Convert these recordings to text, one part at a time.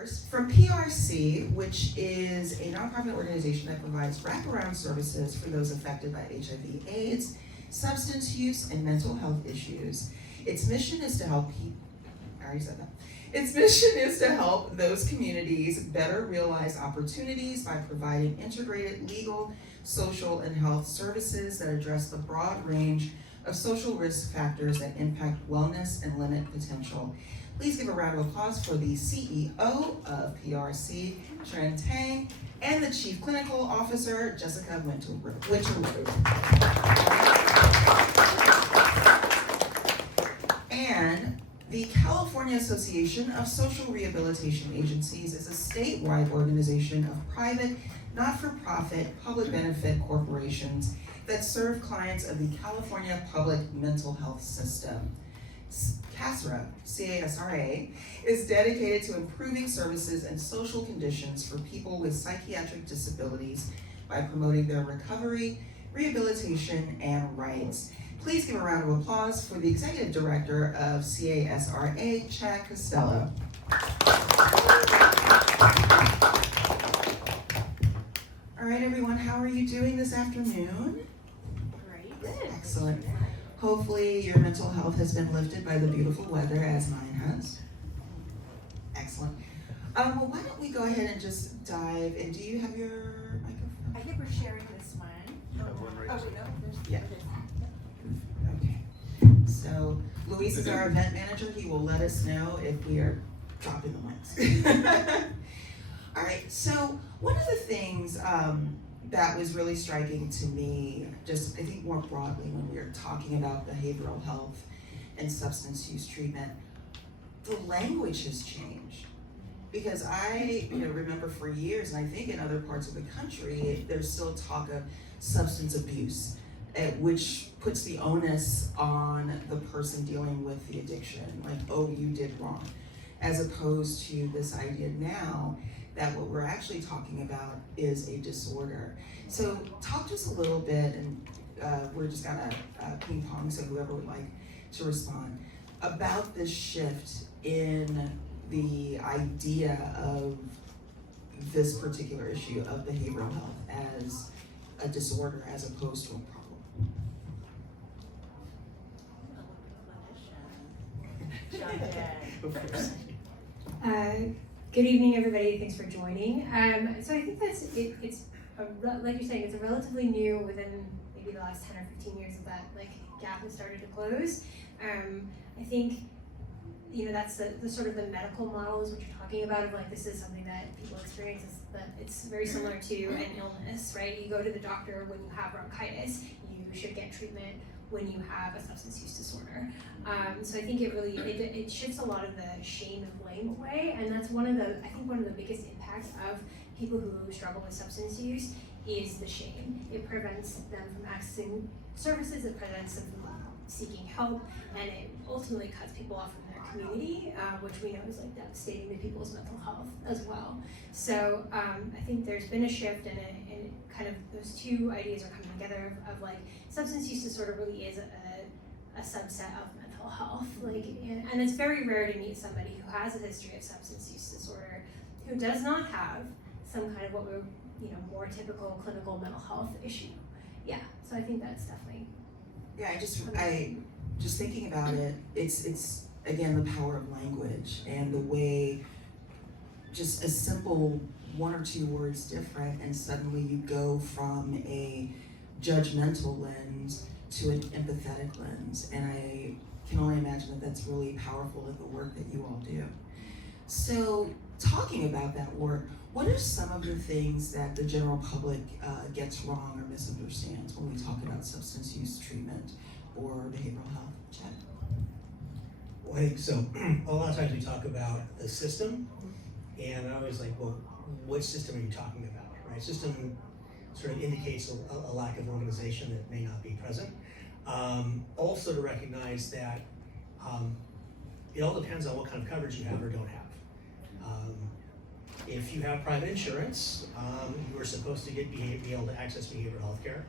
first, from PRC, which is a nonprofit organization that provides wraparound services for those affected by HIV/AIDS, substance use, and mental health issues. Its mission is to help I already said that. Its mission is to help those communities better realize opportunities by providing integrated legal, social, and health services that address the broad range of social risk factors that impact wellness and limit potential. Please give a round of applause for the CEO of PRC, Chuan Teng, and the Chief Clinical Officer, Jessica Winterrowd. And the California Association of Social Rehabilitation Agencies is a statewide organization of private, not-for-profit, public benefit corporations that serve clients of the California Public Mental Health System. CASRA, C-A-S-R-A, is dedicated to improving services and social conditions for people with psychiatric disabilities by promoting their recovery, rehabilitation, and rights. Please give a round of applause for the Executive Director of CASRA, Chad Costello. All right, everyone, how are you doing this afternoon? Great. Good. Excellent. Hopefully your mental health has been lifted by the beautiful weather, as mine has. Excellent. Well, why don't we go ahead and just dive in. Do you have your microphone? I think we're sharing this one. You have one right wait, no, there's Yeah. Okay. So Luis is our event manager. He will let us know if we are dropping the mics. All right. So one of the things that was really striking to me, just I think more broadly when we were talking about behavioral health and substance use treatment, the language has changed. Because I remember for years, and I think in other parts of the country, there's still talk of substance abuse, which puts the onus on the person dealing with the addiction, like, oh, you did wrong, as opposed to this idea now that what we're actually talking about is a disorder. So talk to us a little bit, and we're just gonna ping pong, so whoever would like to respond, about this shift in the idea of this particular issue of behavioral health as a disorder as opposed to a problem. Good evening, everybody. Thanks for joining. So I think that's it's like you're saying, it's a relatively new, within maybe the last 10 or 15 years of that gap has started to close. I think that's the sort of the medical model is what you're talking about, of this is something that people experience, that it's very similar to an illness, right? You go to the doctor when you have bronchitis, you should get treatment when you have a substance use disorder. So I think it shifts a lot of the shame and blame away, and that's one of the biggest impacts of people who struggle with substance use is the shame. It prevents them from accessing services, it prevents them from seeking help, and it ultimately cuts people off from their community, which we know is devastating to people's mental health as well. So I think there's been a shift, and kind of those two ideas are coming together of substance use disorder really is a subset of mental health. And it's very rare to meet somebody who has a history of substance use disorder who does not have some kind of what we're more typical clinical mental health issue. Yeah, so I think that's definitely. Yeah, I just thinking about it, it's again the power of language and the way just a simple one or two words different, and suddenly you go from a judgmental lens to an empathetic lens, and I can only imagine that that's really powerful in the work that you all do. So talking about that work, what are some of the things that the general public gets wrong or misunderstands when we talk about substance use treatment or behavioral health? Chad? Well, I think so. A lot of times we talk about the system, and I always well, what system are you talking about, right? System sort of indicates a lack of organization that may not be present. Also to recognize that it all depends on what kind of coverage you have or don't have. If you have private insurance, you are supposed to be able to access behavioral health care.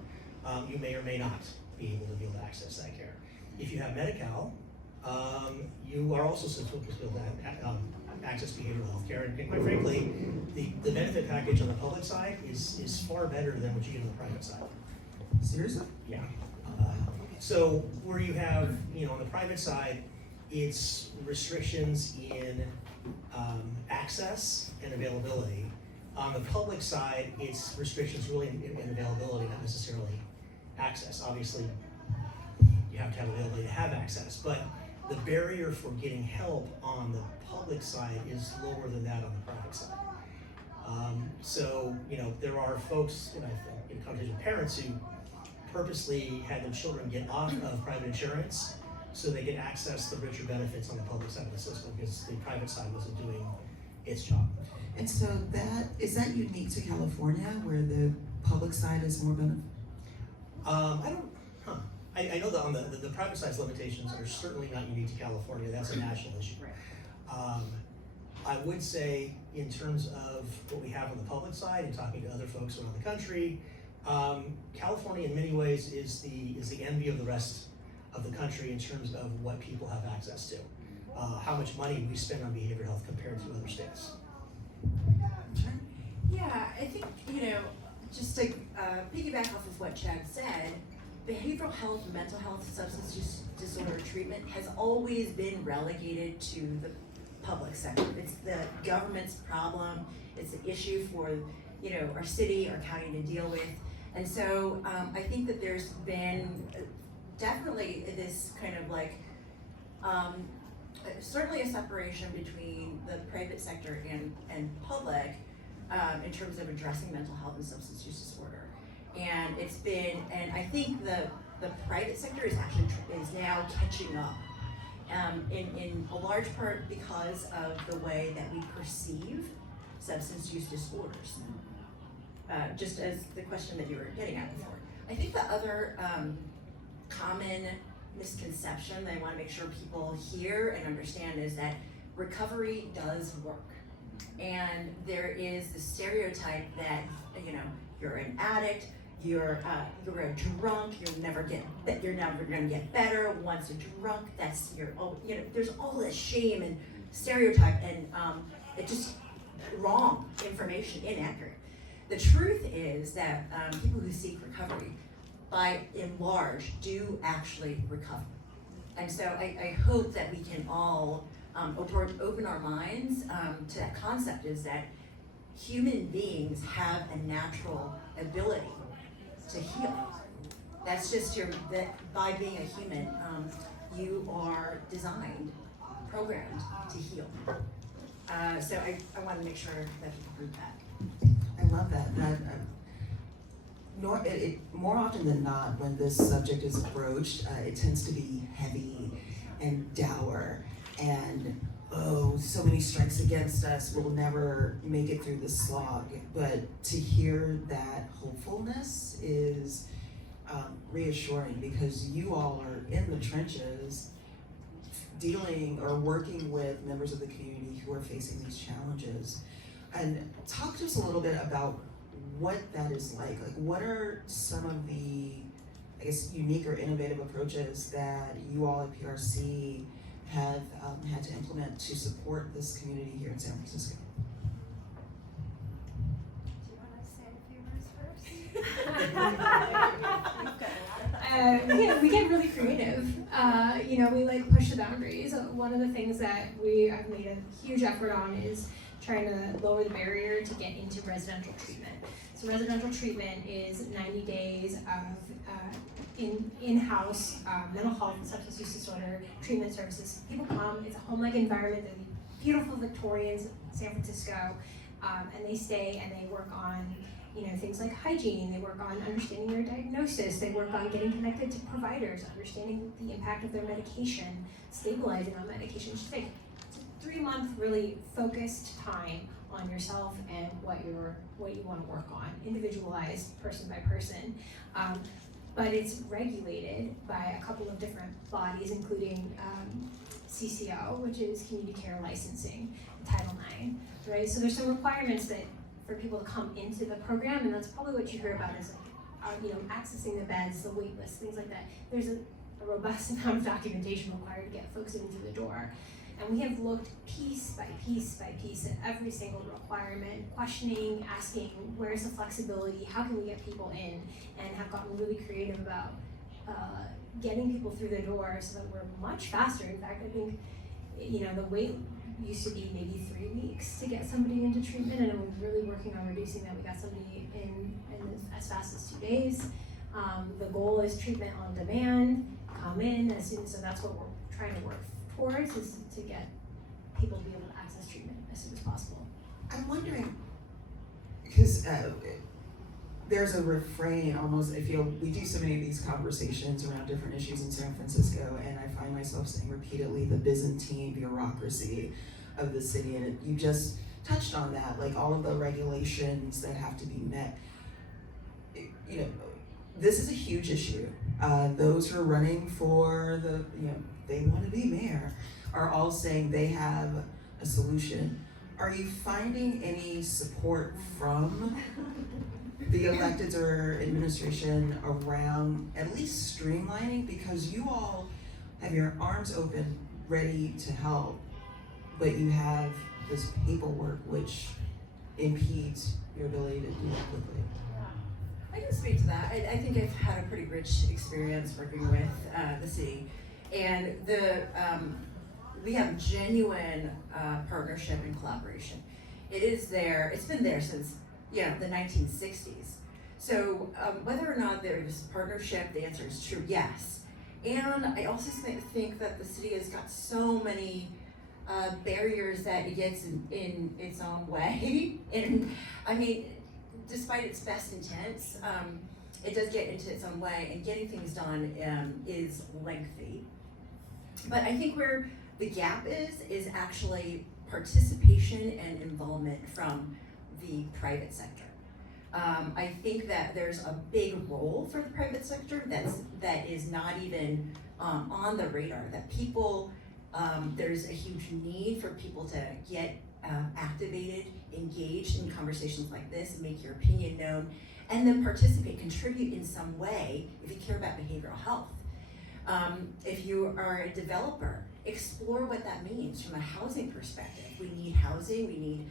You may or may not be able to access that care. If you have Medi-Cal, You are also supposed to access behavioral health care, and quite frankly, the benefit package on the public side is far better than what you get on the private side. Seriously? Yeah. So where you have, on the private side, it's restrictions in access and availability. On the public side, it's restrictions really in availability, not necessarily access. Obviously, you have to have availability to have access, but the barrier for getting help on the public side is lower than that on the private side. So, there are folks, and I think in conversation with parents who purposely had their children get off of private insurance so they could access the richer benefits on the public side of the system because the private side wasn't doing its job. And so is that unique to California where the public side is more benefit? I know that on the private side's limitations are certainly not unique to California. That's a national issue. Right. I would say in terms of what we have on the public side and talking to other folks around the country, California in many ways is the envy of the rest of the country in terms of what people have access to, how much money we spend on behavioral health compared to other states. Yeah, I think, just to piggyback off of what Chad said, behavioral health, mental health, substance use disorder treatment has always been relegated to the public sector. It's the government's problem. It's an issue for, our city, our county to deal with. And so I think that there's been definitely this kind of certainly a separation between the private sector and public in terms of addressing mental health and substance use disorder. And and I think the private sector is now catching up in a large part because of the way that we perceive substance use disorders. Just as the question that you were getting at before. I think the other common misconception that I want to make sure people hear and understand is that recovery does work. And there is the stereotype that, you're an addict, you're a drunk, you're never gonna get better. Once a drunk, that's there's all this shame and stereotype and it's just wrong information, inaccurate. The truth is that people who seek recovery, by and large, do actually recover. And so I hope that we can all open our minds to that concept, is that human beings have a natural ability to heal. That's just that by being a human, you are designed, programmed to heal. So I want to make sure that people heard that. I love that. More often than not, when this subject is approached, it tends to be heavy and dour and, so many strikes against us, we'll never make it through the slog. But to hear that hopefulness is reassuring, because you all are in the trenches dealing or working with members of the community who are facing these challenges. And talk to us a little bit about what that is like. Like, what are some of the, unique or innovative approaches that you all at PRC have had to implement to support this community here in San Francisco? Do you want to say a few words first? We get really creative. We push the boundaries. One of the things that we have made a huge effort on is trying to lower the barrier to get into residential treatment. So residential treatment is 90 days of in-house mental health and substance use disorder treatment services. People come, it's a home-like environment. They're beautiful Victorians, San Francisco, and they stay and they work on things like hygiene. They work on understanding their diagnosis. They work on getting connected to providers, understanding the impact of their medication, stabilizing on medication. It's a 3-month really focused time on yourself and what you want to work on, individualized person by person. But it's regulated by a couple of different bodies, including CCO, which is Community Care Licensing, Title IX, right? So there's some requirements that for people to come into the program, and that's probably what you hear about is, accessing the beds, the wait list, things like that. There's a robust amount of documentation required to get folks in through the door. And we have looked piece by piece by piece at every single requirement, questioning, asking, where's the flexibility, how can we get people in, and have gotten really creative about getting people through the door so that we're much faster. In fact, I think, the wait used to be maybe 3 weeks to get somebody into treatment, and we're really working on reducing that. We got somebody in as fast as 2 days. The goal is treatment on demand, come in as soon, so that's what we're trying to work towards, is to get people to be able to access treatment as soon as possible. I'm wondering, because there's a refrain almost, I feel we do so many of these conversations around different issues in San Francisco, and I find myself saying repeatedly the Byzantine bureaucracy of the city, and you just touched on that, like all of the regulations that have to be met. This is a huge issue. Those who are running for they want to be mayor, are all saying they have a solution. Are you finding any support from the electeds or administration around at least streamlining? Because you all have your arms open, ready to help, but you have this paperwork which impedes your ability to do it quickly. I can speak to that. I think I've had a pretty rich experience working with the city, and we have genuine partnership and collaboration. It is there. It's been there since the 1960s. So whether or not there is partnership, the answer is true, yes. And I also think that the city has got so many barriers that it gets in its own way. And I mean, despite its best intents, it does get into its own way, and getting things done is lengthy. But I think where the gap is actually participation and involvement from the private sector. I think that there's a big role for the private sector that is not even on the radar, that people, there's a huge need for people to get activated, engaged in conversations like this, and make your opinion known, and then participate, contribute in some way if you care about behavioral health. If you are a developer, explore what that means from a housing perspective. We need housing, we need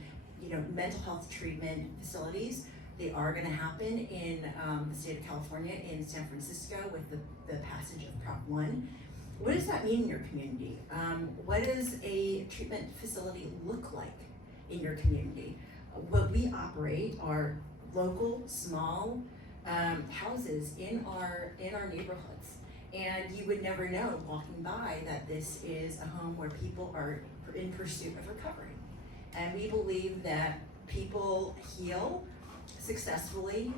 mental health treatment facilities. They are going to happen in the state of California, in San Francisco, with the passage of Prop 1. What does that mean in your community? What does a treatment facility look like in your community? What we operate are local, small houses in our neighborhoods. And you would never know walking by that this is a home where people are in pursuit of recovery. And we believe that people heal successfully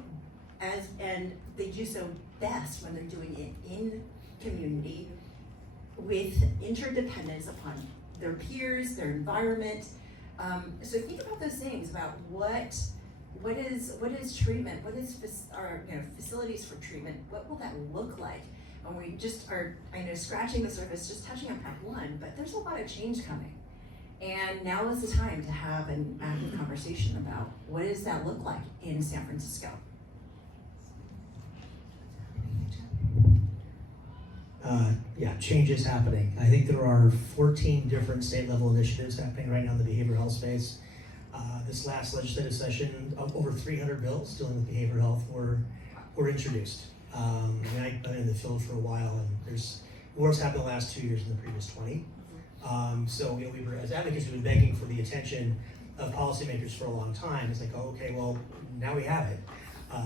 and they do so best when they're doing it in community with interdependence upon their peers, their environment. So think about those things, about what is treatment, what is our facilities for treatment, what will that look like? And we just are, scratching the surface, just touching on Prop 1, but there's a lot of change coming. And now is the time to have an active conversation about what does that look like in San Francisco. Change is happening. I think there are 14 different state level initiatives happening right now in the behavioral health space. This last legislative session, over 300 bills dealing with behavioral health were introduced. I've been in the field for a while, and there's more has happened the last 2 years than the previous 20. So we were, as advocates, we've been begging for the attention of policymakers for a long time. It's like, oh, okay, well, now we have it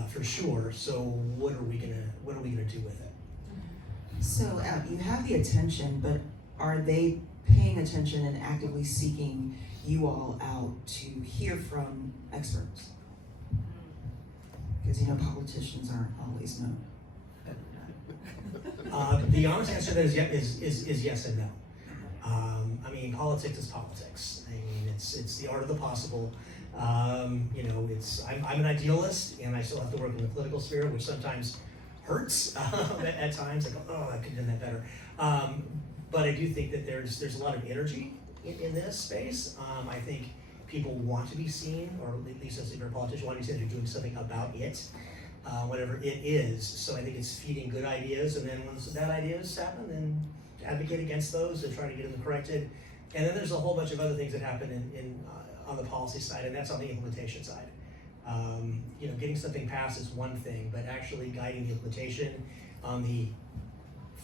for sure. So what are we gonna do with it? So you have the attention, but are they paying attention and actively seeking you all out to hear from experts? Because politicians aren't always known. The honest answer to that is yes and no. Politics is politics. It's the art of the possible. I'm an idealist, and I still have to work in the political sphere, which sometimes hurts at times. Like, oh, I could have done that better. But I do think that there's a lot of energy in this space. I think people want to be seen, or at least as a politician, want to be seen they're doing something about it. whatever it is. So I think it's feeding good ideas, and then once bad ideas happen, then advocate against those and try to get them corrected. And then there's a whole bunch of other things that happen on the policy side, and that's on the implementation side. Getting something passed is one thing, but actually guiding the implementation on the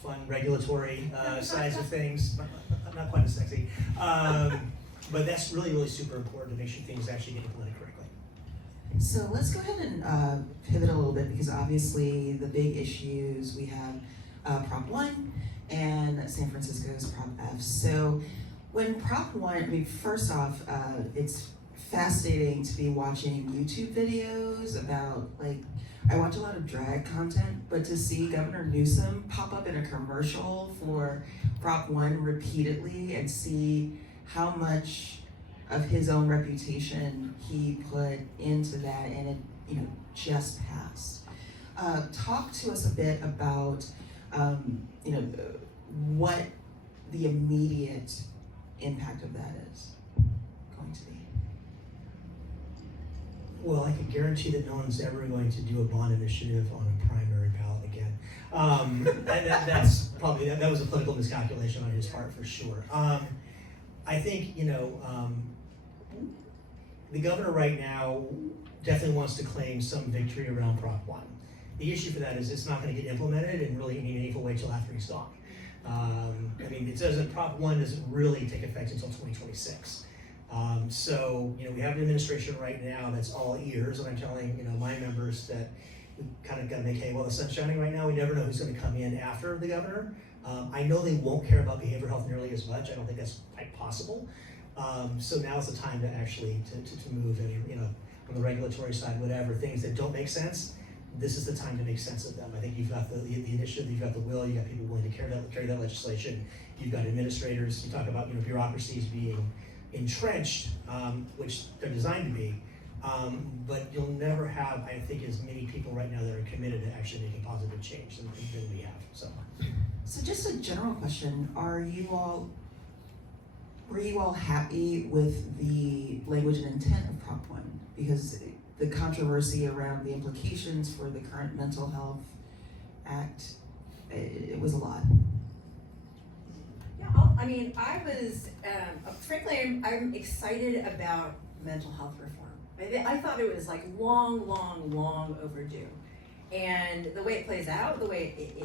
fun regulatory sides of things, not quite as sexy, but that's really, really super important to make sure things actually get implemented correctly. So let's go ahead and pivot a little bit, because obviously the big issues, we have Prop 1 and San Francisco's Prop F. So when Prop 1, first off, it's fascinating to be watching YouTube videos about, like, I watch a lot of drag content, but to see Governor Newsom pop up in a commercial for Prop 1 repeatedly and see how much of his own reputation he put into that, and it, just passed. Talk to us a bit about, what the immediate impact of that is going to be. Well, I can guarantee that no one's ever going to do a bond initiative on a primary ballot again. That's probably, that was a political miscalculation on his part for sure. I think, the governor right now definitely wants to claim some victory around Prop 1. The issue for that is it's not going to get implemented in really any meaningful way till after he's gone. Prop 1 doesn't really take effect until 2026. We have an administration right now that's all ears, and I'm telling my members that we kind of got to make hay while the sun's shining right now. We never know who's going to come in after the governor. I know they won't care about behavioral health nearly as much. I don't think that's quite possible. So now's the time to actually to move, and on the regulatory side, whatever things that don't make sense, this is the time to make sense of them. I think you've got the initiative, you've got the will, you've got people willing to carry that legislation. You've got administrators. You talk about bureaucracies being entrenched, which they're designed to be, but you'll never have, I think, as many people right now that are committed to actually making positive change than we have. So just a general question, were you all happy with the language and intent of Prop 1? Because the controversy around the implications for the current Mental Health Act, it was a lot. Yeah, I was, frankly, I'm excited about mental health reform. I thought it was like long overdue. And the way it plays out, the way it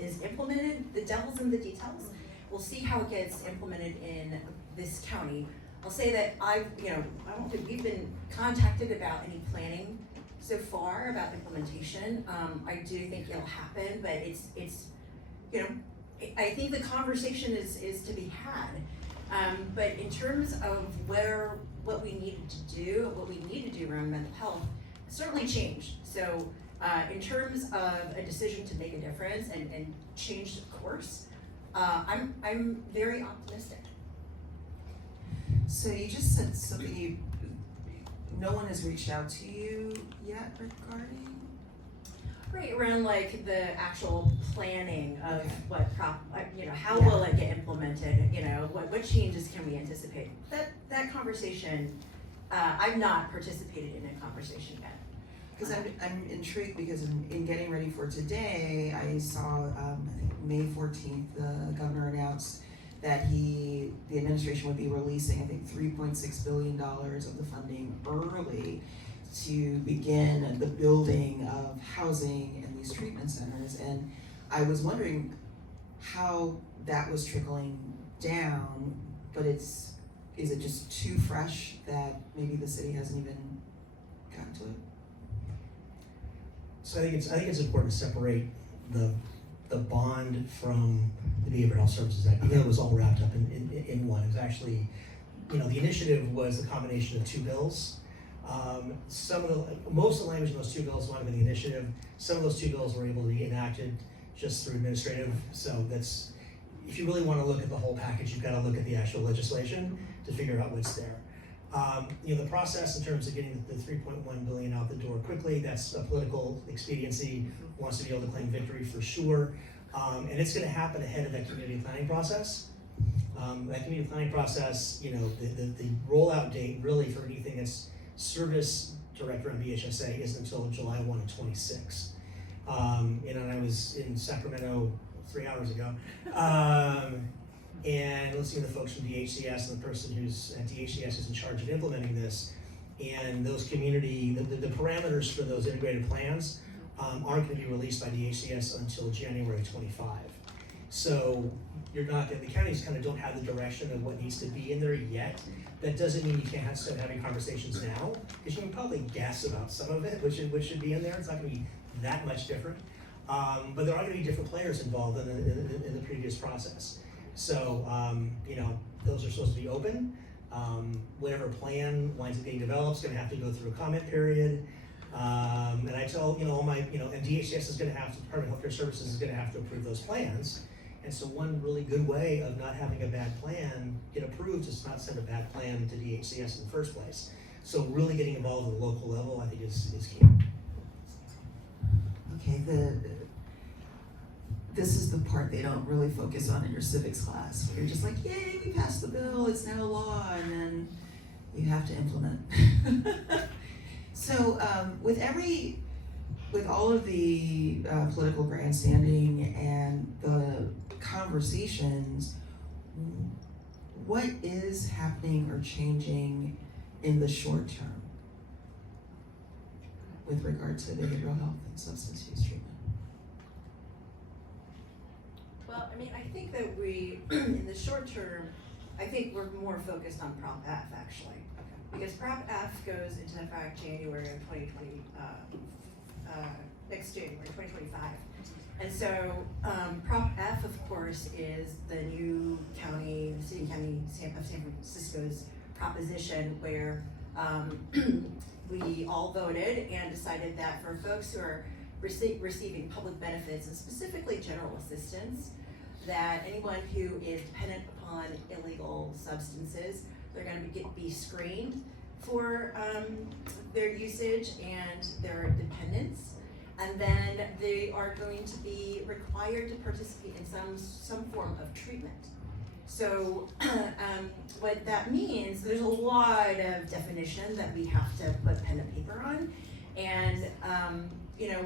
is implemented, the devil's in the details. We'll see how it gets implemented in this county. I'll say that I don't think we've been contacted about any planning so far about implementation. I do think it'll happen, but it's I think the conversation is to be had. But in terms of what we need to do around mental health, certainly changed. So in terms of a decision to make a difference and change the course, I'm very optimistic. So you just said something, no one has reached out to you yet regarding? Right, around like the actual planning of Okay. what how Yeah. will it get implemented, what changes can we anticipate? That conversation, I've not participated in a conversation yet. Because I'm intrigued, because in getting ready for today, I saw, I think May 14th, the governor announced that the administration would be releasing, I think, $3.6 billion of the funding early to begin the building of housing in these treatment centers. And I was wondering how that was trickling down, but is it just too fresh that maybe the city hasn't even gotten to it? So I think it's important to separate the bond from the Behavioral Health Services Act, even though it was all wrapped up in one. It was actually, the initiative was the combination of two bills. Most of the language in those two bills might have been the initiative. Some of those two bills were able to be enacted just through administrative. So that's, if you really want to look at the whole package, you've got to look at the actual legislation to figure out what's there. The process in terms of getting the $3.1 billion out the door quickly, that's a political expediency, wants to be able to claim victory for sure. And it's going to happen ahead of that community planning process. That community planning process, the rollout date really for anything that's service director on BHSA isn't until July 1 of 26. And I was in Sacramento 3 hours ago, and listening to the folks from DHCS and the person who's at DHCS is in charge of implementing this, and those the parameters for those integrated plans aren't going to be released by DHCS until January 25. So the counties kind of don't have the direction of what needs to be in there yet. That doesn't mean you can't start having conversations now, because you can probably guess about some of it, which should be in there. It's not going to be that much different, but there are going to be different players involved in the previous process. So those are supposed to be open. Whatever plan winds up being developed is going to have to go through a comment period. And I tell all my and DHS is going to have to, Department of Healthcare Services is going to have to approve those plans. And so one really good way of not having a bad plan get approved is to not send a bad plan to DHCS in the first place. So really getting involved at the local level, I think, is key. Okay, this is the part they don't really focus on in your civics class. Where you're just like, yay, we passed the bill, it's now law, and then you have to implement. So with all of the political grandstanding and the conversations, what is happening or changing in the short term with regard to behavioral health and substance use treatment? Well, I mean, I think that we, in the short term, I think we're more focused on Prop F, actually. Okay. Because Prop F goes into effect January of 2020, next January, 2025. And so, Prop F, of course, is the new county, the city and county of San Francisco's proposition where we all voted and decided that for folks who are receiving public benefits and specifically general assistance, that anyone who is dependent upon illegal substances, they're going to be screened for their usage and their dependence, and then they are going to be required to participate in some form of treatment. So what that means, there's a lot of definition that we have to put pen to paper on, and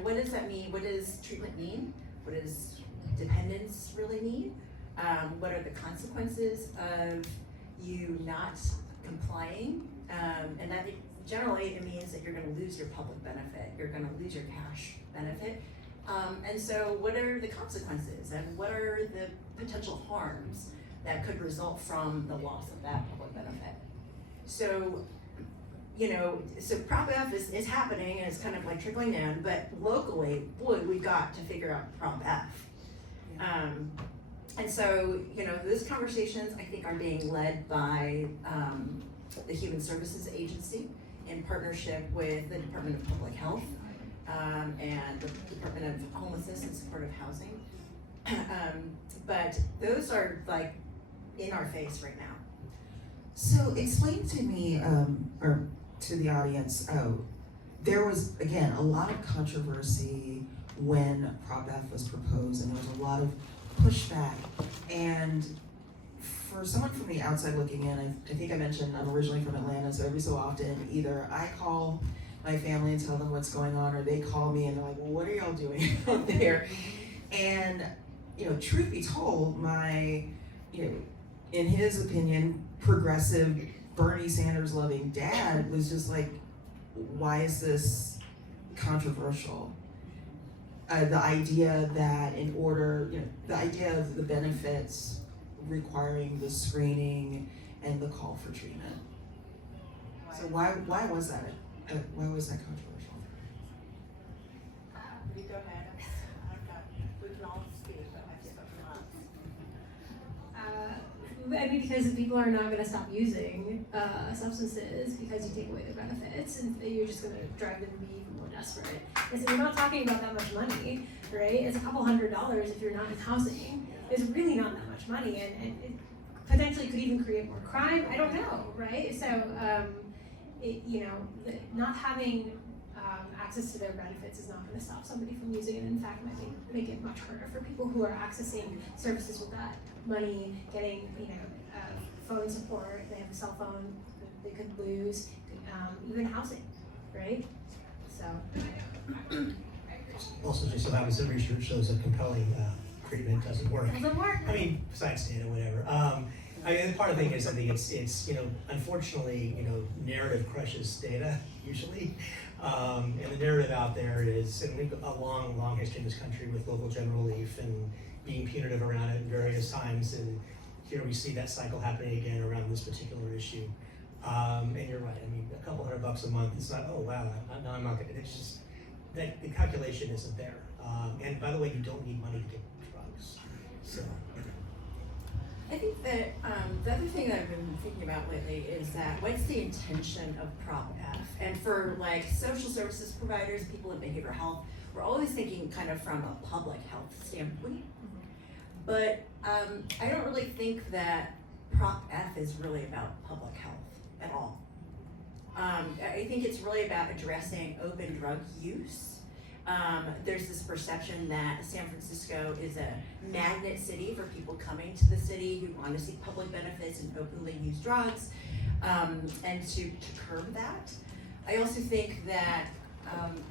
what does that mean? What does treatment mean? What does dependence really mean? What are the consequences of you not complying? And that generally it means that you're going to lose your public benefit. You're going to lose your cash benefit. And so what are the consequences and what are the potential harms that could result from the loss of that public benefit? So, so Prop F is happening and it's kind of like trickling down, but locally, boy, we've got to figure out Prop F. And so, those conversations I think are being led by the Human Services Agency in partnership with the Department of Public Health and the Department of Homelessness and Supportive Housing. But those are like in our face right now. So explain to me, or to the audience, there was, again, a lot of controversy when Prop F was proposed, and there was a lot of pushback. And for someone from the outside looking in, I think I mentioned I'm originally from Atlanta, so every so often either I call my family and tell them what's going on, or they call me and they're like, well, what are y'all doing out there? And, truth be told, my, in his opinion, progressive, Bernie Sanders loving dad was just like, why is this controversial? The idea that in order, the idea of the benefits requiring the screening and the call for treatment. So why was that? Why was that controversial? You go ahead. We can all speak, but I've spoken lots. I mean, because people are not going to stop using substances because you take away their benefits, and you're just going to drive them to be even more desperate. And so we're not talking about that much money, right? It's a couple $100 if you're not in housing. It's really not that much money, and it potentially could even create more crime. I don't know, right? So, not having access to their benefits is not going to stop somebody from using it. In fact, might make it much harder for people who are accessing services with that money, getting phone support. They have a cell phone they could lose, even housing. right? So, Also, just so happens that research shows that compelling treatment doesn't work. doesn't work. I mean, science data, whatever. I mean, part of the thing is, I think it's unfortunately, narrative crushes data usually, and the narrative out there is, and we've got a long history in this country with local general relief and being punitive around it at various times, and here we see that cycle happening again around this particular issue. And you're right. I mean, a couple $100 a month. It's not. Oh wow. No, I'm not gonna. It's just that the calculation isn't there. And by the way, you don't need money to get drugs. So. I think that the other thing that I've been thinking about lately is that what's the intention of Prop F? And for like social services providers, people in behavioral health, we're always thinking kind of from a public health standpoint. But I don't really think that Prop F is really about public health at all. I think it's really about addressing open drug use. There's this perception that San Francisco is a magnet city for people coming to the city who want to seek public benefits and openly use drugs, and to curb that. I also think that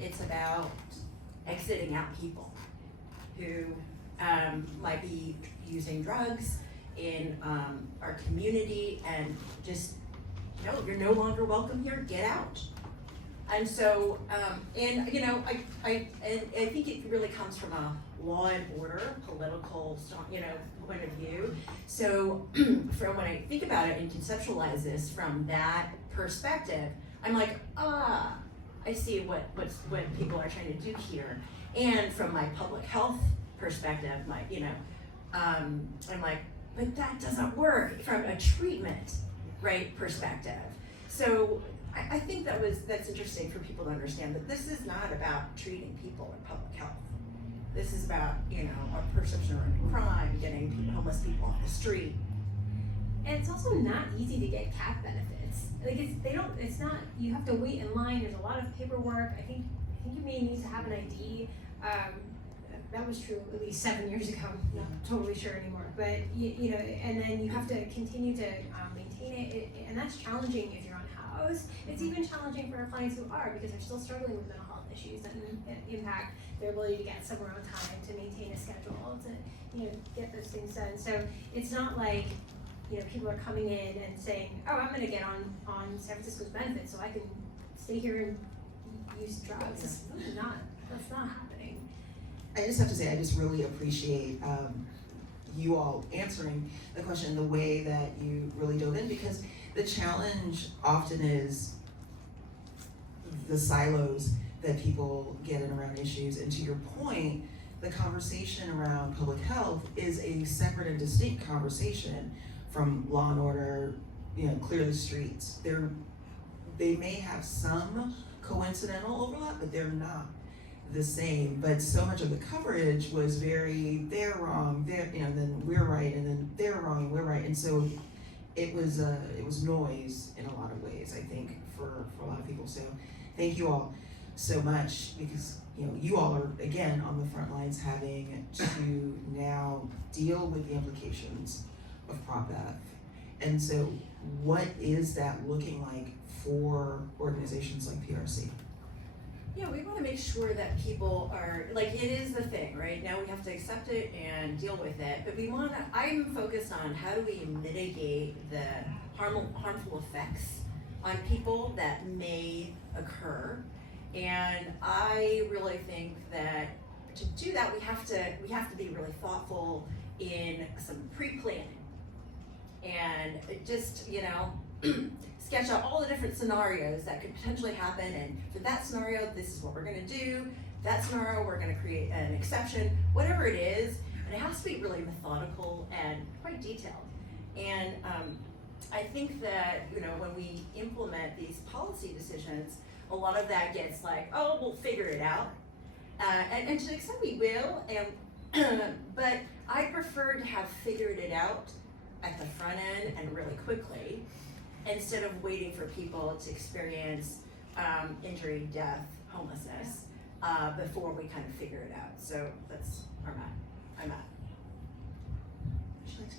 it's about exiting out people who might be using drugs in our community and just, you're no longer welcome here, get out. And so, I think it really comes from a law and order, political, point of view. So, from when I think about it and conceptualize this from that perspective, I'm like, I see what people are trying to do here. And from my public health perspective, I'm like, but that doesn't work from a treatment, right, perspective. So I think that's interesting for people to understand that this is not about treating people in public health. This is about, our perception around crime, getting homeless people off the street. And it's also not easy to get CAP benefits. Like it's not, you have to wait in line, there's a lot of paperwork. I think you may need to have an ID. That was true at least 7 years ago, not totally sure anymore. But, and then you have to continue to maintain it, and that's challenging if you're unhoused. It's even challenging for our clients who are, because they're still struggling with mental health issues that impact their ability to get somewhere on time, to maintain a schedule, to get those things done. So it's not like people are coming in and saying, oh, I'm going to get on San Francisco's benefits so I can stay here and use drugs. That's really not. That's not happening. I just have to say, I just really appreciate you all answering the question the way that you really dove in, because the challenge often is the silos that people get in around issues. And to your point, the conversation around public health is a separate and distinct conversation from law and order, clear the streets. They may have some coincidental overlap, but they're not the same. But so much of the coverage was very, they're wrong, then we're right, and then they're wrong and we're right. And so it was noise in a lot of ways, I think, for a lot of people. So thank you all so much, because you all are again on the front lines having to now deal with the implications of Prop F. And so what is that looking like for organizations like PRC? We want to make sure that people are, it is the thing, right? Now we have to accept it and deal with it, but I'm focused on how do we mitigate the harmful effects on people that may occur. And I really think that to do that, we have to be really thoughtful in some pre-planning and just, sketch out all the different scenarios that could potentially happen, and for that scenario, this is what we're gonna do. That scenario, we're gonna create an exception, whatever it is, and it has to be really methodical and quite detailed. And I think that, when we implement these policy decisions, a lot of that gets like, oh, we'll figure it out. And to an extent we will, but I prefer to have figured it out at the front end and really quickly, instead of waiting for people to experience injury, death, homelessness, before we kind of figure it out. So that's where I'm at. Would you like to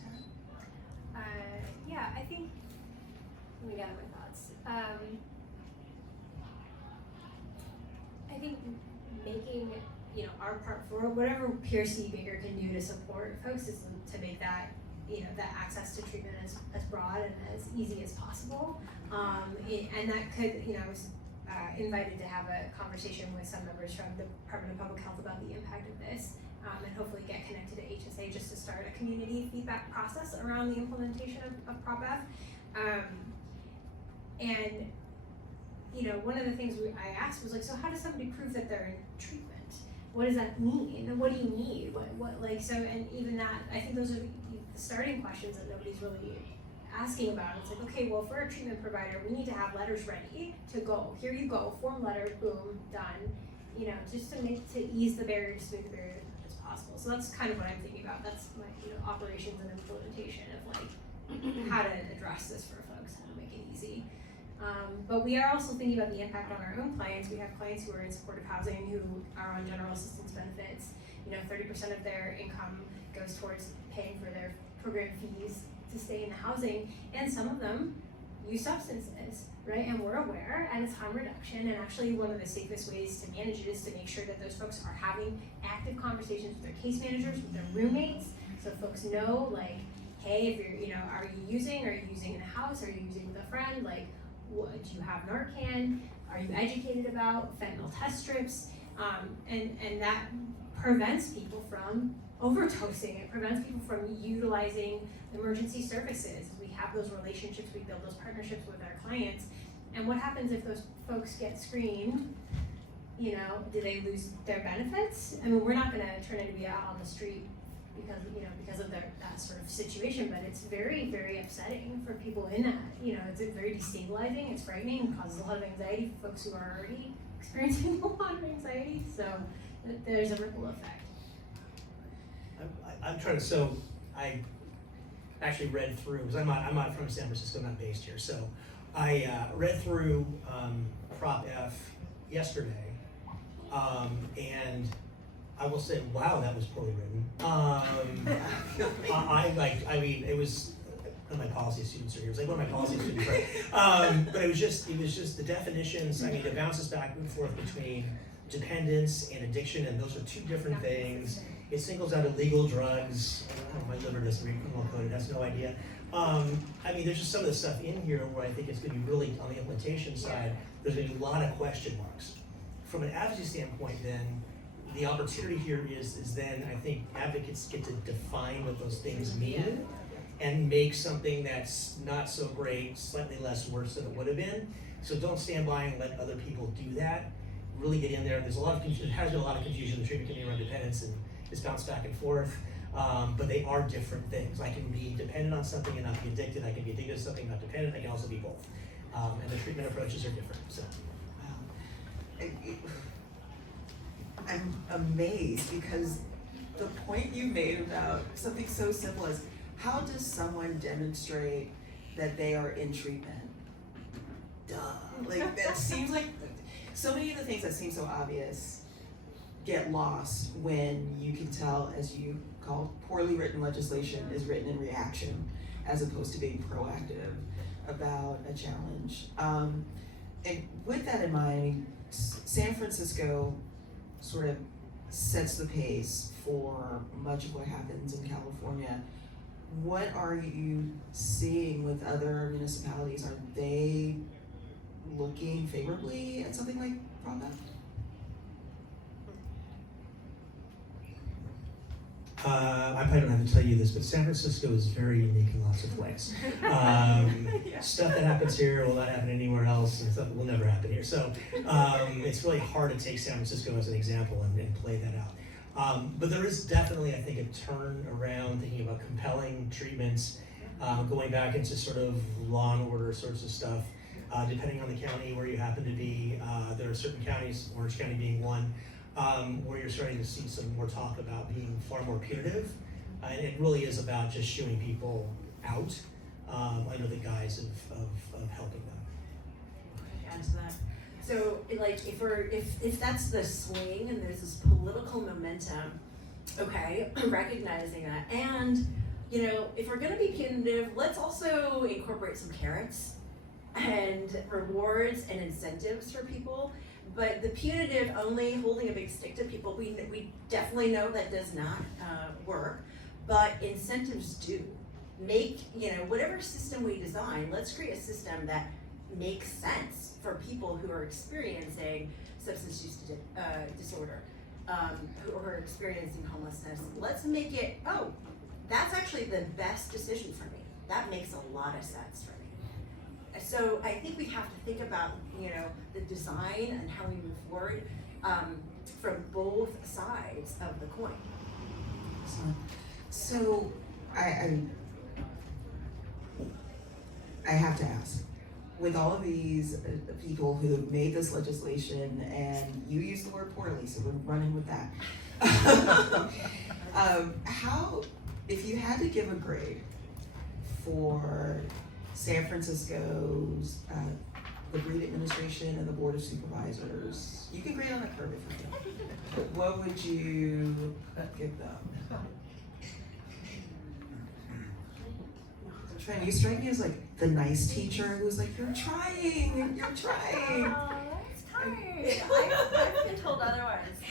add? I think, let me gather my thoughts. think making, you know, our part for whatever PRC Baker can do to support folks is to make that, you know, that access to treatment as broad and as easy as possible. And that could, you know, I was invited to have a conversation with some members from the Department of Public Health about the impact of this, and hopefully get connected to HSA just to start a community feedback process around the implementation of Prop F. And, you know, one of the things I asked was like, so how does somebody prove that they're in treatment? What does that mean? And what do you need? What like, so, and even that, I think those are the starting questions that nobody's really asking about. It's like, okay, well, if we're a treatment provider, we need to have letters ready to go. Here you go, form letters, boom, done. You know, just to ease the barrier, just make the barrier as much as possible. So that's kind of what I'm thinking about. That's my, you know, operations and implementation of like how to address this for folks, how to make it easy. But we are also thinking about the impact on our own clients. We have clients who are in supportive housing who are on general assistance benefits. You know, 30% of their income goes towards paying for their program fees to stay in the housing, and some of them use substances, right? And we're aware, and it's harm reduction, and actually one of the safest ways to manage it is to make sure that those folks are having active conversations with their case managers, with their roommates, so folks know, like, hey, if you're, you know, are you using in the house, are you using with a friend, like, what, do you have Narcan, are you educated about fentanyl test strips, and that prevents people from overdosing. It prevents people from utilizing emergency services. We have those relationships, we build those partnerships with our clients. And what happens if those folks get screened? You know, do they lose their benefits? I mean, we're not gonna turn anybody out on the street because of that sort of situation, but it's very, very upsetting for people in that. You know, it's very destabilizing, it's frightening, it causes a lot of anxiety for folks who are already experiencing a lot of anxiety. So there's a ripple effect. I'm trying to, so I actually read through, because I'm not from San Francisco, I'm not based here, so I read through Prop F yesterday, and I will say, wow, that was poorly written. I mean, it was, none of my policy students are here, it was like one of my policy students, right? But it was just the definitions, I mean, it bounces back and forth between dependence and addiction, and those are two different things. It singles out illegal drugs. I don't know, my liver doesn't read criminal code, it has no idea. I mean, there's just some of the stuff in here where I think it's gonna be really, on the implementation side, there's gonna be a lot of question marks. From an advocacy standpoint then, the opportunity here is then, I think advocates get to define what those things mean and make something that's not so great, slightly less worse than it would have been. So don't stand by and let other people do that. Really get in there. There's a lot of confusion, there has been a lot of confusion in the treatment community around dependence, and it's bounced back and forth, but they are different things. I can be dependent on something and not be addicted. I can be addicted to something and not dependent. I can also be both. And the treatment approaches are different, so. Wow. I'm amazed because the point you made about something so simple as how does someone demonstrate that they are in treatment? Duh. Like, that seems like so many of the things that seem so obvious get lost when you can tell, as you called, poorly written legislation is written in reaction as opposed to being proactive about a challenge. And with that in mind, San Francisco sort of sets the pace for much of what happens in California. What are you seeing with other municipalities? Are they looking favorably at something like Prop F? I probably don't have to tell you this, but San Francisco is very unique in lots of ways. Stuff that happens here will not happen anywhere else, and stuff that will never happen here. So it's really hard to take San Francisco as an example and play that out. But there is definitely, I think, a turn around thinking about compelling treatments, going back into sort of law and order sorts of stuff. Depending on the county where you happen to be, there are certain counties, Orange County being one, where you're starting to see some more talk about being far more punitive. And it really is about just shooing people out under the guise of helping them. Add to that. So, like, if that's the swing and there's this political momentum, okay, recognizing that, and you know, if we're gonna be punitive, let's also incorporate some carrots and rewards and incentives for people but the punitive only holding a big stick to people, we definitely know that does not work, but incentives do. Make, whatever system we design, let's create a system that makes sense for people who are experiencing substance use disorder, who are experiencing homelessness. Let's make it, oh, that's actually the best decision for me. That makes a lot of sense for me. So I think we have to think about, the design and how we move forward from both sides of the coin. So I have to ask, with all of these people who have made this legislation, and you use the word poorly, so we're running with that. How, if you had to give a grade for San Francisco's the Breed Administration and the Board of Supervisors, you can grade on a curve if you want. What would you give them? Trent, you strike me as like the nice teacher who's like, you're trying. That's tired. I've been told otherwise.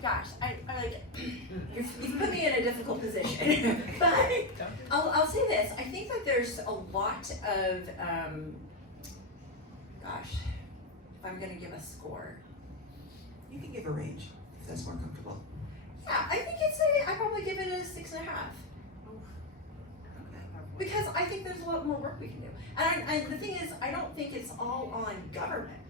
Gosh, I like. You've put me in a difficult position, but I'll say this. I think that there's a lot of, gosh, if I'm gonna give a score. You can give a range if that's more comfortable. Yeah, I think I probably give it a 6.5. Because I think there's a lot more work we can do. And the thing is, I don't think it's all on government.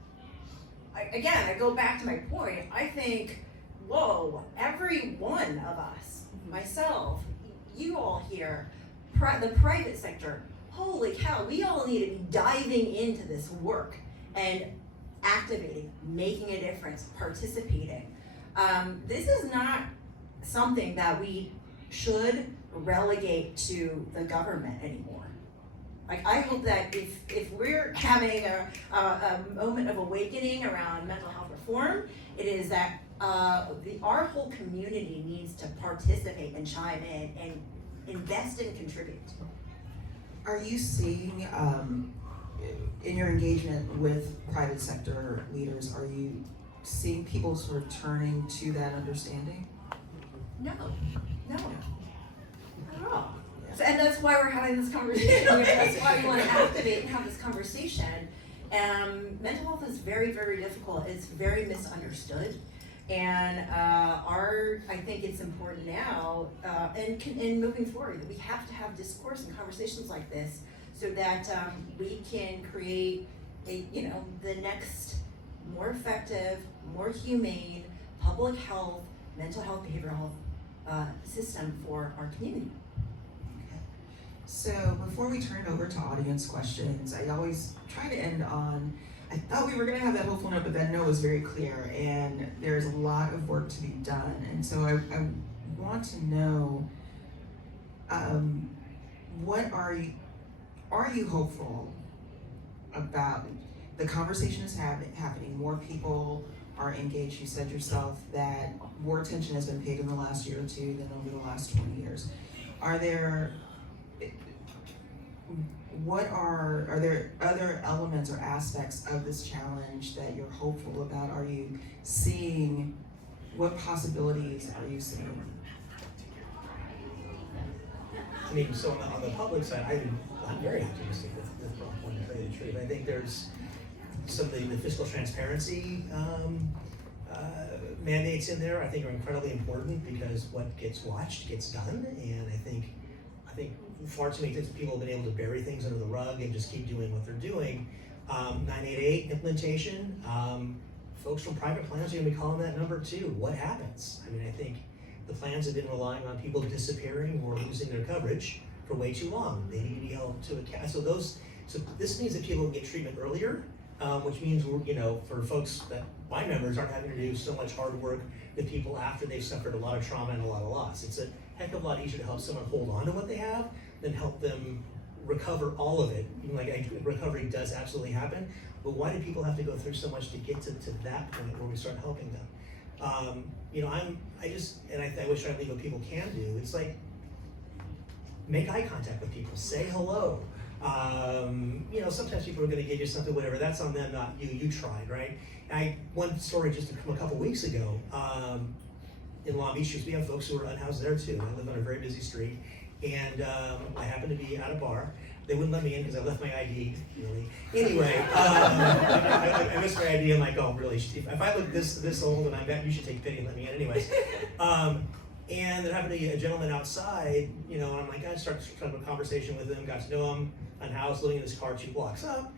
I go back to my point. I think, whoa, every one of us, myself, you all here, the private sector, holy cow, we all need to be diving into this work and activating, making a difference, participating. This is not something that we should relegate to the government anymore. Like, I hope that if we're having a moment of awakening around mental health reform, it is that our whole community needs to participate and chime in and invest and contribute. Are you seeing, in your engagement with private sector leaders, are you seeing people sort of turning to that understanding? No. Not at all. And that's why we're having this conversation. That's why we want to activate and have this conversation. Mental health is very, very difficult. It's very misunderstood. And I think it's important now, and moving forward, that we have to have discourse and conversations like this so that we can create the next more effective, more humane public health, mental health, behavioral health system for our community. So before we turn it over to audience questions, I always try to end on, I thought we were gonna have that hopeful note, but that note was very clear, and there's a lot of work to be done. And so I want to know, what are you hopeful about? The conversation is happening, more people are engaged. You said yourself that more attention has been paid in the last year or two than over the last 20 years. Are there other elements or aspects of this challenge that you're hopeful about? Are you seeing, what possibilities are you seeing? I mean, so on the public side, I'm very optimistic with Prop 1, to tell you the truth. I think there's something, the fiscal transparency mandates in there, I think, are incredibly important, because what gets watched gets done. And I think far too many times people have been able to bury things under the rug and just keep doing what they're doing. 988 implementation, folks from private plans are gonna be calling that number too. What happens? I mean, I think the plans have been relying on people disappearing or losing their coverage for way too long. They need to be held to account. So this means that people can get treatment earlier, which means for folks that my members aren't having to do so much hard work with people after they've suffered a lot of trauma and a lot of loss. It's a heck of a lot easier to help someone hold on to what they have than help them recover all of it. Recovery does absolutely happen, but why do people have to go through so much to get to that point where we start helping them? I wish I leave what people can do. It's like, make eye contact with people, say hello, Sometimes people are going to give you something, whatever. That's on them, not you. You tried, right? One story just from a couple weeks ago. In Long Beach, we have folks who are unhoused there too. I live on a very busy street, and I happened to be at a bar. They wouldn't let me in because I left my ID, really. Anyway, I missed my ID. I'm like, oh, really? If I look this old and I'm back, you should take pity and let me in anyways. And there happened to be a gentleman outside, and I'm like, I started a conversation with him, got to know him, unhoused, living in his car 2 blocks up.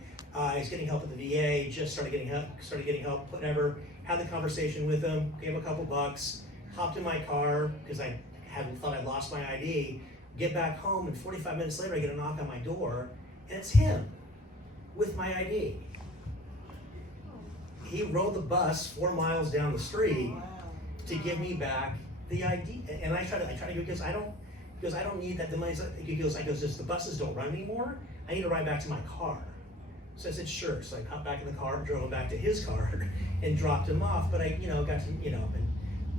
He's getting help at the VA, just started getting help, whatever. Had the conversation with him, gave him a couple bucks, hopped in my car, because I thought I lost my ID. Get back home, and 45 minutes later, I get a knock on my door, and it's him with my ID. He rode the bus 4 miles down the street to give me back the ID, and I try to go because I don't need that. The money. He goes, the buses don't run anymore. I need to ride back to my car. So I said, sure. So I hopped back in the car, drove him back to his car, and dropped him off. But I, got to, and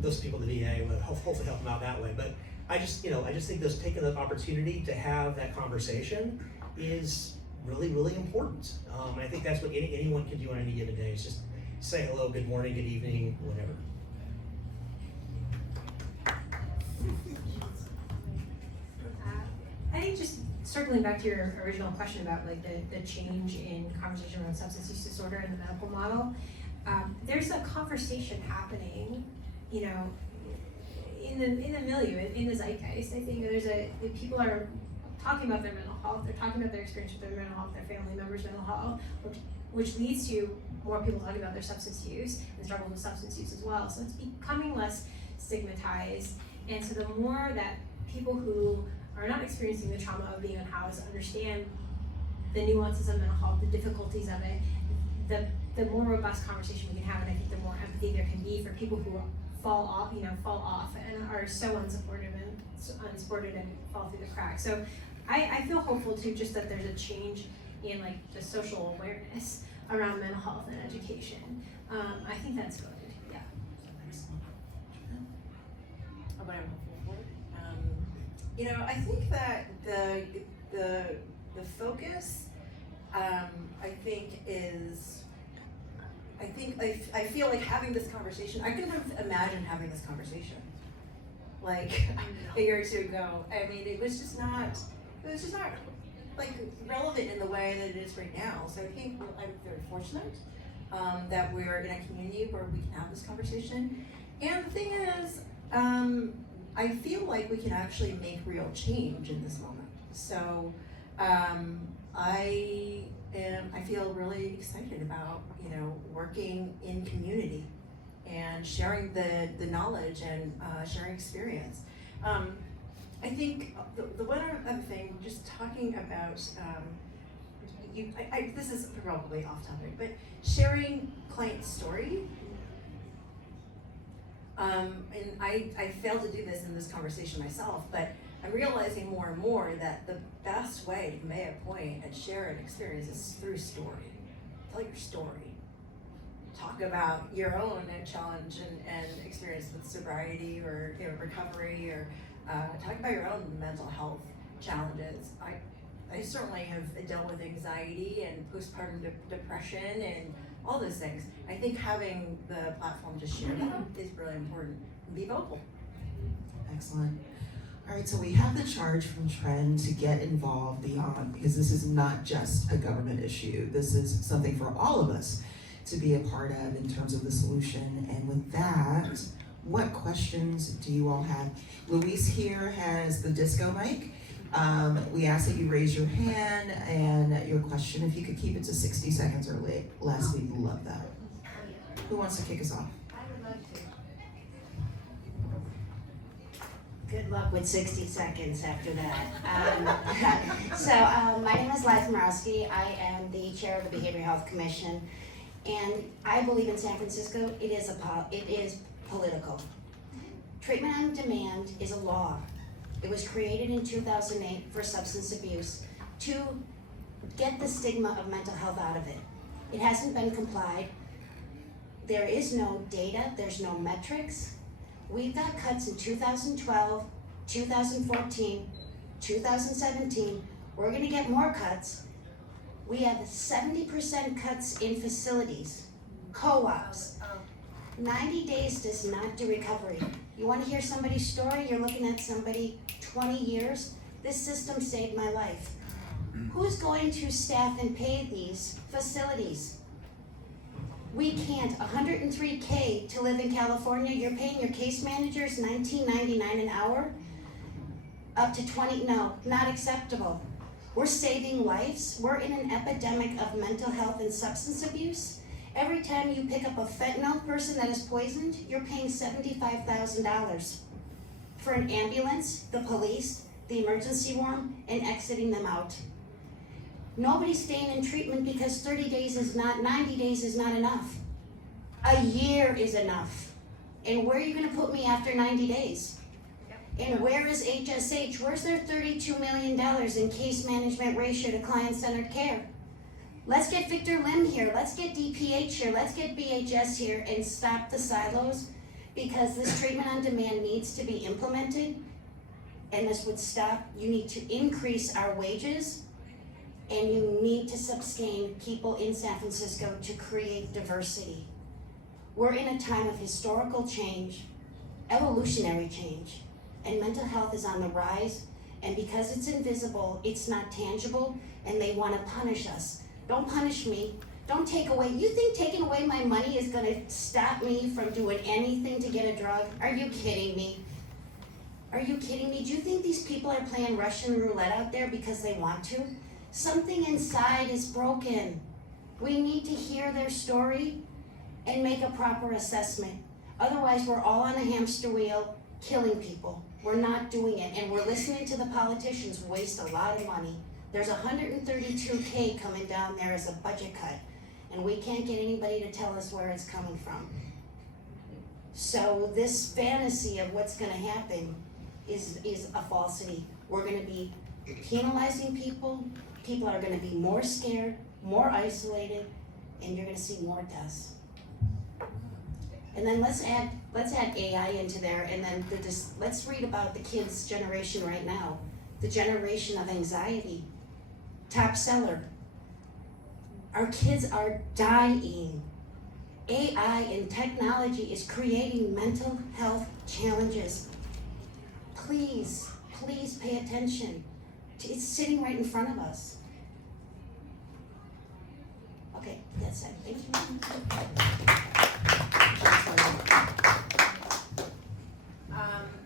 those people at the VA would hopefully help him out that way. But I just think taking the opportunity to have that conversation is really, really important. I think that's what anyone can do on any given day. Is just say hello, good morning, good evening, whatever. I think just circling back to your original question about like the change in conversation around substance use disorder in the medical model, there's a conversation happening, in the milieu, in the zeitgeist. I think people are talking about their mental health. They're talking about their experience with their mental health, their family members' mental health, which leads to more people talking about their substance use and struggles with substance use as well. So it's becoming less stigmatized, and so the more that people who are not experiencing the trauma of being unhoused understand the nuances of mental health, the difficulties of it, the more robust conversation we can have, and I think the more empathy there can be for people who fall off and are so unsupported and fall through the cracks. So I feel hopeful too, just that there's a change in like the social awareness around mental health and education. I think that's good. Yeah. What I'm hopeful for. I think that the focus, I feel like having this conversation. I couldn't have imagined having this conversation like a year or two ago. I mean, it was just not like relevant in the way that it is right now. So I think I'm very fortunate that we're in a community where we can have this conversation. And the thing is, I feel like we can actually make real change in this moment. So I feel really excited about working in community and sharing the knowledge and sharing experience. I think the one other thing, just talking about this is probably off topic, but sharing client story. And I failed to do this in this conversation myself, but I'm realizing more and more that the best way to convey a point and share an experience is through story. Tell your story. Talk about your own challenge and experience with sobriety or recovery, or talk about your own mental health challenges. I certainly have dealt with anxiety and postpartum depression and all those things. I think having the platform to share that is really important. Be vocal. Excellent. All right, so we have the charge from Trend to get involved beyond, because this is not just a government issue. This is something for all of us to be a part of in terms of the solution. And with that, what questions do you all have? Luis here has the disco mic. We ask that you raise your hand and your question. If you could keep it to 60 seconds or less, we'd love that. Who wants to kick us off? I would love to. Good luck with 60 seconds after that. So my name is Liza Morowski. I am the chair of the Behavioral Health Commission, and I believe in San Francisco it is political. Treatment on demand is a law. It was created in 2008 for substance abuse to get the stigma of mental health out of it. It hasn't been complied. There is no data, there's no metrics. We've got cuts in 2012, 2014, 2017. We're gonna get more cuts. We have 70% cuts in facilities, co-ops. 90 days does not do recovery. You wanna hear somebody's story? You're looking at somebody 20 years. This system saved my life. Who's going to staff and pay these facilities? We can't. $103K to live in California. You're paying your case managers $19.99 an hour. Up to 20, no, not acceptable. We're saving lives. We're in an epidemic of mental health and substance abuse. Every time you pick up a fentanyl person that is poisoned, you're paying $75,000 for an ambulance, the police, the emergency room, and exiting them out. Nobody's staying in treatment because 30 days is not, 90 days is not enough. A year is enough. And where are you gonna put me after 90 days? And where is HSH? Where's their $32 million in case management ratio to client-centered care? Let's get Victor Lim here, let's get DPH here, let's get BHS here and stop the silos, because this treatment on demand needs to be implemented, and this would stop. You need to increase our wages, and you need to sustain people in San Francisco to create diversity. We're in a time of historical change, evolutionary change, and mental health is on the rise, and because it's invisible, it's not tangible, and they wanna punish us. Don't punish me, don't take away, you think taking away my money is gonna stop me from doing anything to get a drug? Are you kidding me? Are you kidding me? Do you think these people are playing Russian roulette out there because they want to? Something inside is broken. We need to hear their story and make a proper assessment. Otherwise, we're all on a hamster wheel, killing people. We're not doing it, and we're listening to the politicians waste a lot of money. There's $132K coming down there as a budget cut, and we can't get anybody to tell us where it's coming from. So this fantasy of what's gonna happen is a falsity. We're gonna be penalizing people, people are gonna be more scared, more isolated, and you're gonna see more deaths. And then let's add AI into there, and then let's read about the kids' generation right now. The generation of anxiety, top seller. Our kids are dying. AI and technology is creating mental health challenges. Please, please pay attention. It's sitting right in front of us. Okay, that's it. Thank you.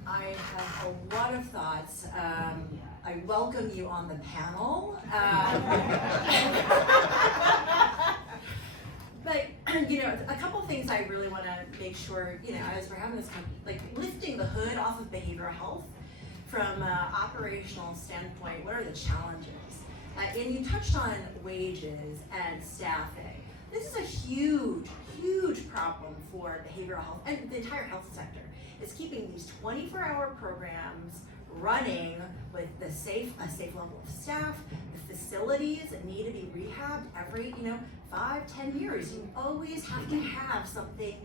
I have a lot of thoughts. I welcome you on the panel. But a couple of things I really want to make sure, as we're having this like lifting the hood off of behavioral health from an operational standpoint, what are the challenges? And you touched on wages and staffing. This is a huge, huge problem for behavioral health and the entire health sector. It's keeping these 24-hour programs running with a safe level of staff. The facilities need to be rehabbed every 5-10 years. You always have to have something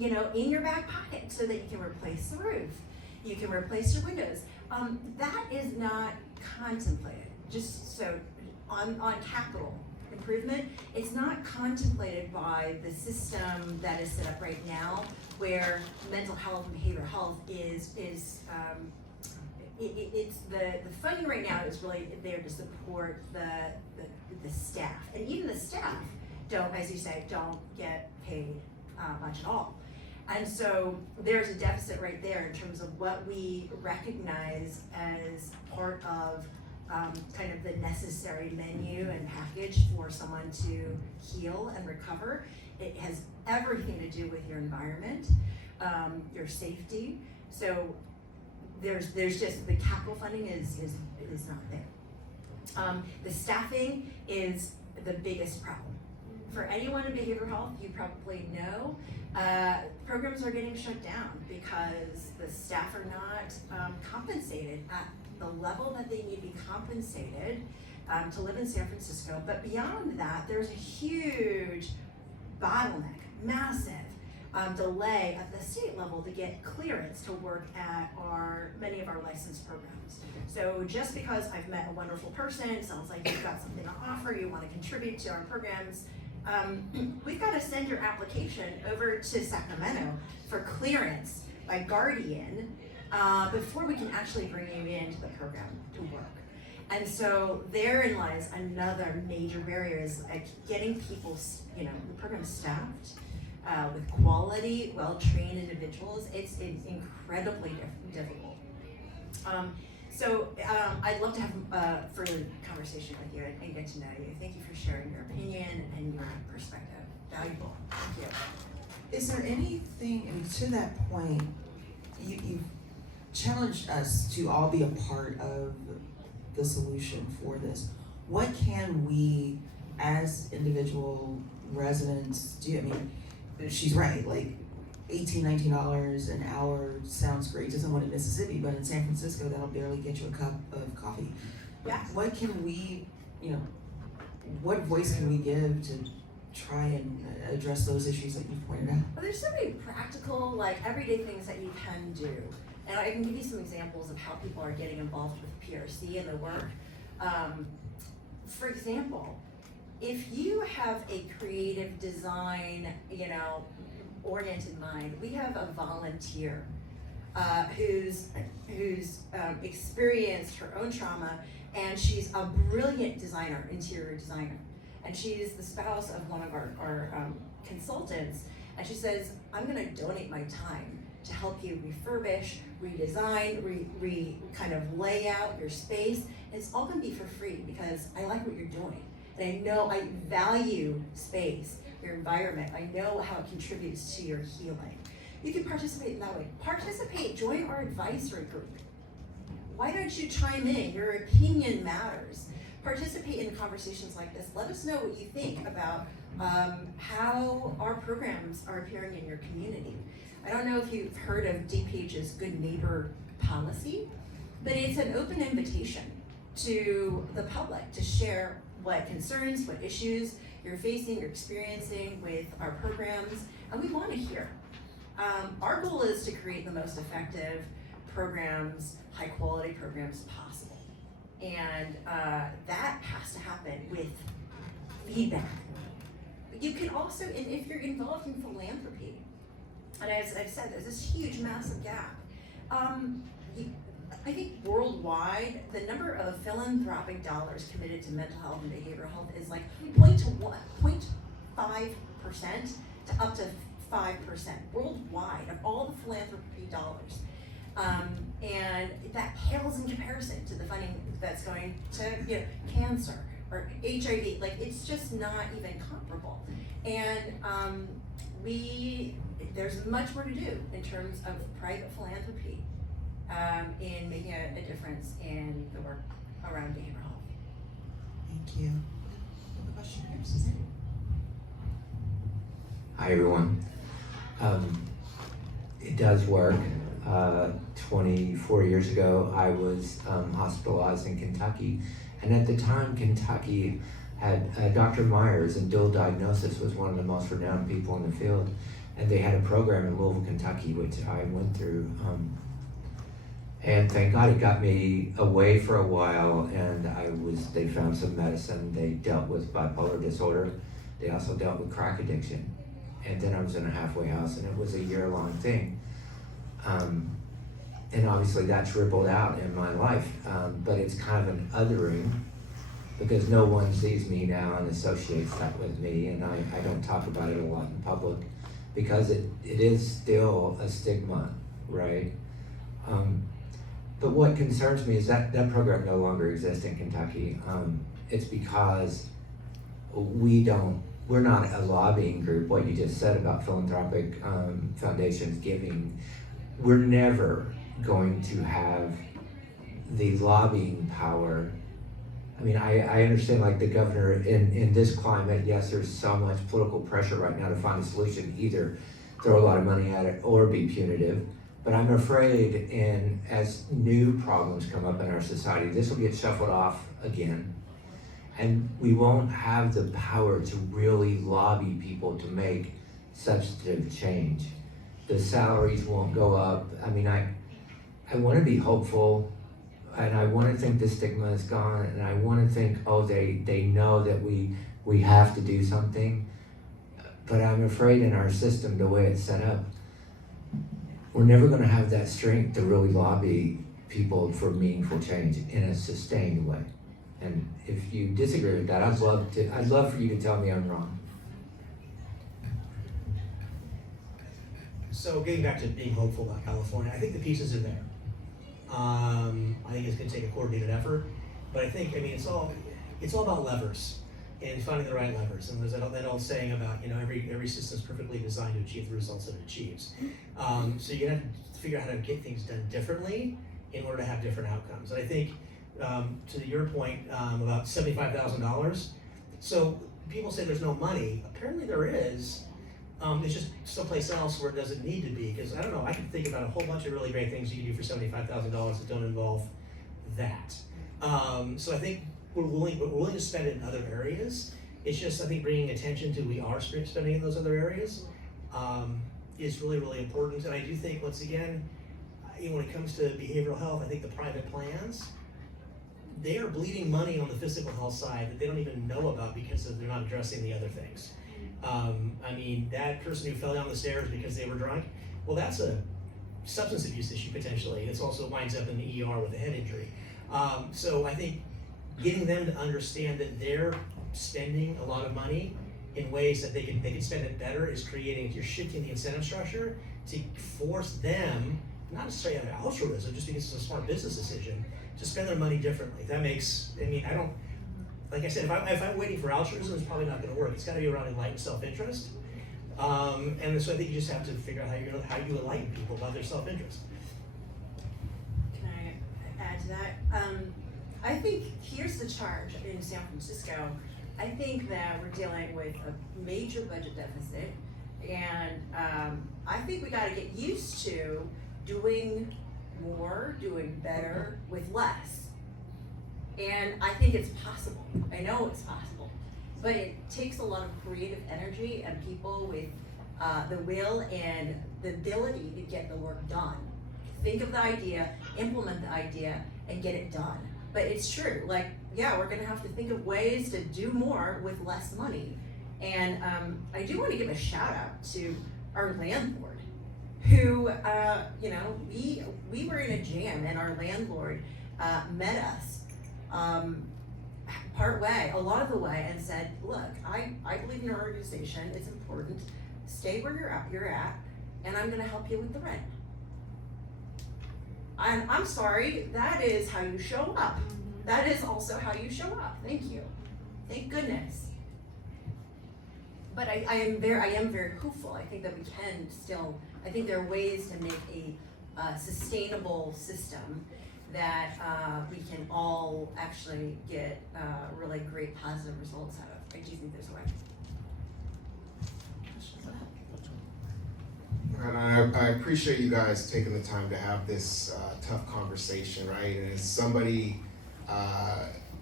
in your back pocket so that you can replace the roof, you can replace your windows. That is not contemplated. Just so on capital improvement, it's not contemplated by the system that is set up right now, where mental health and behavioral health is the funding right now is really there to support the staff, and even the staff don't, as you say, don't get paid much at all. And so there's a deficit right there in terms of what we recognize as part of kind of the necessary menu and package for someone to heal and recover. It has everything to do with your environment, your safety. So there's just the capital funding is not there. The staffing is the biggest problem. For anyone in behavioral health, you probably know, programs are getting shut down because the staff are not compensated at the level that they need to be compensated to live in San Francisco. But beyond that, there's a huge bottleneck, massive, delay at the state level to get clearance to work at many of our licensed programs. So just because I've met a wonderful person, sounds like you've got something to offer, you want to contribute to our programs, we've got to send your application over to Sacramento for clearance by Guardian before we can actually bring you into the program to work. And so therein lies another major barrier, is like getting people, the program staffed with quality, well-trained individuals. It's incredibly difficult. So I'd love to have a further conversation with you and get to know you. Thank you for sharing your opinion and your perspective. Valuable. Thank you. Is there anything, I mean, to that point, you've challenged us to all be a part of the solution for this. What can we, as individual residents, do? I mean, she's right, like $18, $19 an hour sounds great to someone in Mississippi, but in San Francisco, that'll barely get you a cup of coffee. Yeah. What can we, what voice can we give to try and address those issues that you've pointed out? Well, there's so many practical, like everyday things that you can do. And I can give you some examples of how people are getting involved with PRC and the work. For example, if you have a creative design, oriented mind, we have a volunteer who's experienced her own trauma, and she's a brilliant designer, interior designer. And she's the spouse of one of our consultants, and she says, I'm gonna donate my time to help you refurbish, redesign, kind of lay out your space. And it's all gonna be for free because I like what you're doing. And I know I value space, your environment. I know how it contributes to your healing. You can participate in that way. Join our advisory group. Why don't you chime in? Your opinion matters. Participate in conversations like this. Let us know what you think about how our programs are appearing in your community. I don't know if you've heard of DPH's Good Neighbor policy, but it's an open invitation to the public to share what concerns, what issues you're facing, you're experiencing with our programs, and we want to hear. Our goal is to create the most effective programs, high quality programs possible. And that has to happen with feedback. You can also, and if you're involved in philanthropy, and as I've said, there's this huge, massive gap. I think worldwide, the number of philanthropic dollars committed to mental health and behavioral health is like 0.5% to up to 5% worldwide of all the philanthropy dollars. And that pales in comparison to the funding that's going to cancer or HIV. Like, it's just not even comparable. And there's much more to do in terms of private philanthropy in making a difference in the work around behavioral health. Thank you. A question here, Suzanne. Hi everyone. It does work. 24 years ago, I was hospitalized in Kentucky, and at the time, Kentucky had Dr. Myers, and dual diagnosis was one of the most renowned people in the field, and they had a program in Louisville, Kentucky, which I went through. And thank God it got me away for a while, and they found some medicine. They dealt with bipolar disorder. They also dealt with crack addiction. And then I was in a halfway house, and it was a year-long thing. And obviously that's rippled out in my life, but it's kind of an othering because no one sees me now and associates that with me, and I don't talk about it a lot in public because it is still a stigma, right? But what concerns me is that program no longer exists in Kentucky. It's because we're not a lobbying group, what you just said about philanthropic foundations giving. We're never going to have the lobbying power. I mean, I understand, like the governor in this climate, yes, there's so much political pressure right now to find a solution, either throw a lot of money at it or be punitive. But I'm afraid, as new problems come up in our society, this will get shuffled off again. And we won't have the power to really lobby people to make substantive change. The salaries won't go up. I mean, I want to be hopeful, and I want to think the stigma is gone, and I want to think, oh, they know that we have to do something. But I'm afraid in our system, the way it's set up, we're never going to have that strength to really lobby people for meaningful change in a sustained way. And if you disagree with that, I'd love for you to tell me I'm wrong. So getting back to being hopeful about California, I think the pieces are there. I think it's going to take a coordinated effort, but I mean, it's all about levers and finding the right levers. And there's that old saying about, every system is perfectly designed to achieve the results that it achieves. So you have to figure out how to get things done differently in order to have different outcomes. And I think, to your point about $75,000, so people say there's no money. Apparently there is. It's just someplace else where it doesn't need to be, because I don't know, I can think about a whole bunch of really great things you can do for $75,000 that don't involve that. So I think we're willing to spend it in other areas. It's just, I think, bringing attention to we are spending in those other areas is really, really important. And I do think, once again, when it comes to behavioral health, I think the private plans, they are bleeding money on the physical health side that they don't even know about because they're not addressing the other things. I mean, that person who fell down the stairs because they were drunk, well, that's a substance abuse issue potentially. It also winds up in the ER with a head injury. So I think getting them to understand that they're spending a lot of money in ways that they can spend it better is you're shifting the incentive structure to force them, not necessarily out of altruism, just because it's a smart business decision, to spend their money differently. That makes, like I said, if I'm waiting for altruism, it's probably not going to work. It's got to be around enlightened self-interest. And so I think you just have to figure out how you enlighten people about their self-interest. Can I add to that? I think here's the charge in San Francisco. I think that we're dealing with a major budget deficit, and I think we got to get used to doing more, doing better with less. And I think it's possible. I know it's possible, but it takes a lot of creative energy and people with the will and the ability to get the work done. Think of the idea, implement the idea, and get it done. But it's true, we're gonna have to think of ways to do more with less money. And I do wanna give a shout out to our landlord, who, we were in a jam and our landlord met us part way, a lot of the way, and said, look, I believe in your organization, it's important, stay where you're at, and I'm gonna help you with the rent. I'm sorry, that is how you show up. That is also how you show up, thank you. Thank goodness. But I am very hopeful. I think that we can still, I think there are ways to make a sustainable system that we can all actually get really great positive results out of. I do think there's a way. And I appreciate you guys taking the time to have this tough conversation, right? And as somebody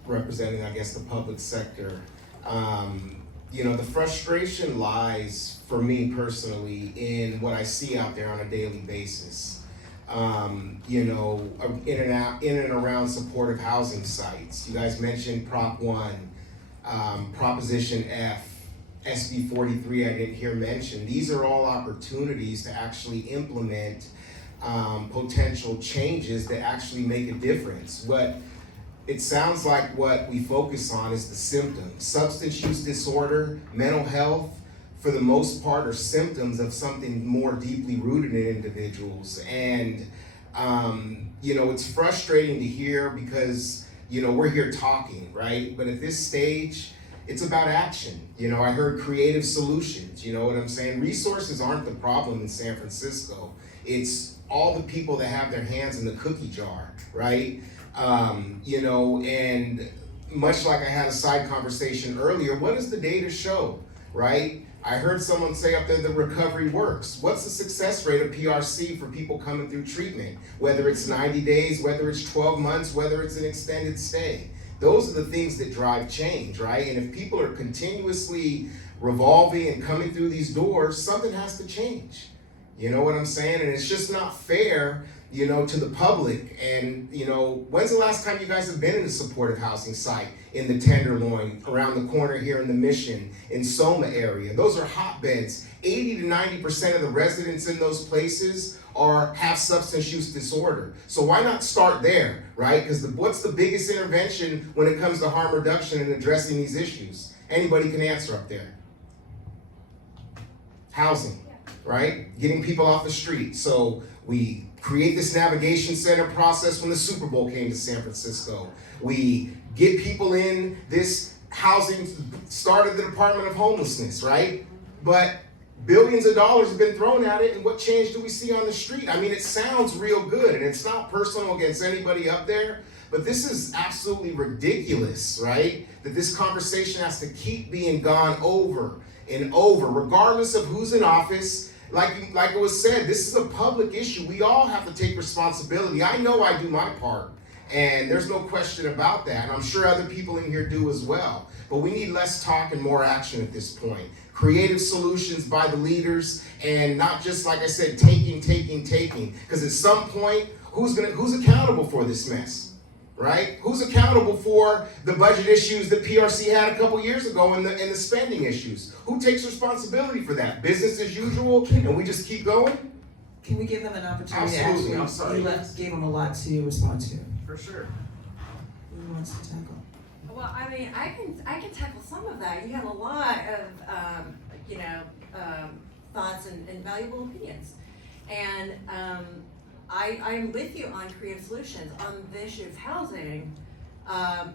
representing, I guess, the public sector, the frustration lies, for me personally, in what I see out there on a daily basis. In and around supportive housing sites. You guys mentioned Prop 1, Proposition F, SB 43 I didn't hear mentioned. These are all opportunities to actually implement potential changes that actually make a difference. What it sounds like what we focus on is the symptoms. Substance use disorder, mental health, for the most part, are symptoms of something more deeply rooted in individuals. And, it's frustrating to hear because, we're here talking, right? But at this stage, it's about action. I heard creative solutions, you know what I'm saying? Resources aren't the problem in San Francisco. It's all the people that have their hands in the cookie jar, right? And much like I had a side conversation earlier, what does the data show, right? I heard someone say up there that recovery works. What's the success rate of PRC for people coming through treatment? Whether it's 90 days, whether it's 12 months, whether it's an extended stay. Those are the things that drive change, right? And if people are continuously revolving and coming through these doors, something has to change. You know what I'm saying? And it's just not fair, you know, to the public. And, you know, when's the last time you guys have been in a supportive housing site in the Tenderloin, around the corner here in the Mission, in Soma area? Those are hotbeds. 80 to 90% of the residents in those places have substance use disorder. So why not start there, right? Because what's the biggest intervention when it comes to harm reduction and addressing these issues? Anybody can answer up there. Housing, right? Getting people off the street. So we create this navigation center process when the Super Bowl came to San Francisco. We get people in this housing, started the Department of Homelessness, right? But billions of dollars have been thrown at it, and what change do we see on the street? I mean, it sounds real good, and it's not personal against anybody up there, but this is absolutely ridiculous, right? That this conversation has to keep being gone over and over, regardless of who's in office. Like it was said, this is a public issue. We all have to take responsibility. I know I do my part, and there's no question about that. And I'm sure other people in here do as well. But we need less talk and more action at this point. Creative solutions by the leaders, and not just, like I said, taking. Because at some point, who's accountable for this mess, right? Who's accountable for the budget issues that PRC had a couple years ago and the spending issues? Who takes responsibility for that? Business as usual, and we just keep going? Can we give them an opportunity? Absolutely, Actually, I'm sorry. You gave them a lot to respond to. For sure. Who wants to tackle? Well, I mean, I can tackle some of that. You have a lot of, thoughts and valuable opinions. And I'm with you on creative solutions. On the issue of housing,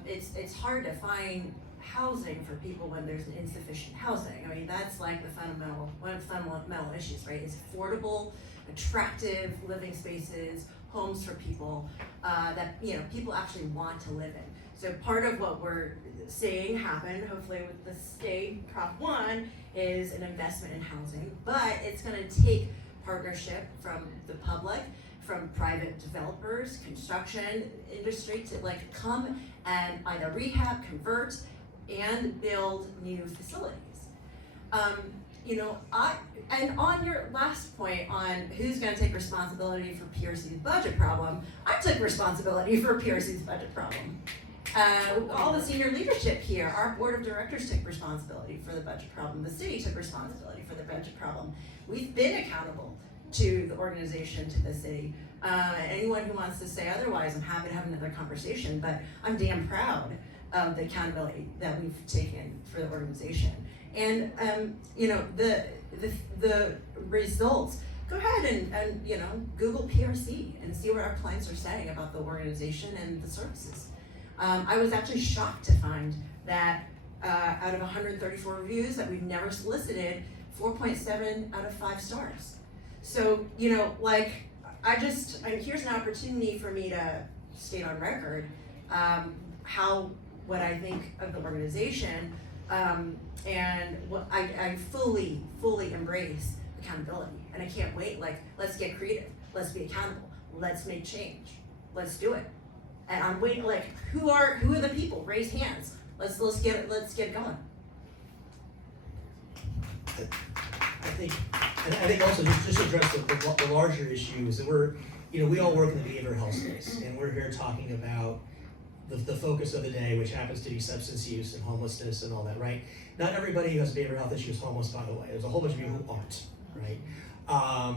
it's hard to find housing for people when there's an insufficient housing. I mean, that's like one of the fundamental issues, right? It's affordable, attractive living spaces, homes for people that, you know, people actually want to live in. So part of what we're seeing happen, hopefully with the state Prop 1, is an investment in housing, but it's gonna take partnership from the public, from private developers, construction industry to like come and either rehab, convert, and build new facilities. And on your last point on who's gonna take responsibility for PRC's budget problem, I took responsibility for PRC's budget problem. All the senior leadership here, our board of directors took responsibility for the budget problem. The city took responsibility for the budget problem. We've been accountable to the organization, to the city. Anyone who wants to say otherwise, I'm happy to have another conversation, but I'm damn proud of the accountability that we've taken for the organization. And the results, go ahead and Google PRC and see what our clients are saying about the organization and the services. I was actually shocked to find that out of 134 reviews that we've never solicited, 4.7 out of 5 stars. So, here's an opportunity for me to state on record what I think of the organization, and what I fully embrace accountability. And I can't wait, let's get creative, let's be accountable, let's make change, let's do it. And I'm waiting, who are the people? Raise hands. Let's get it going. I think also just to address the larger issue is that we all work in the behavioral health space, and we're here talking about the focus of the day, which happens to be substance use and homelessness and all that, right? Not everybody who has a behavioral health issue is homeless, by the way. There's a whole bunch of people who aren't, right?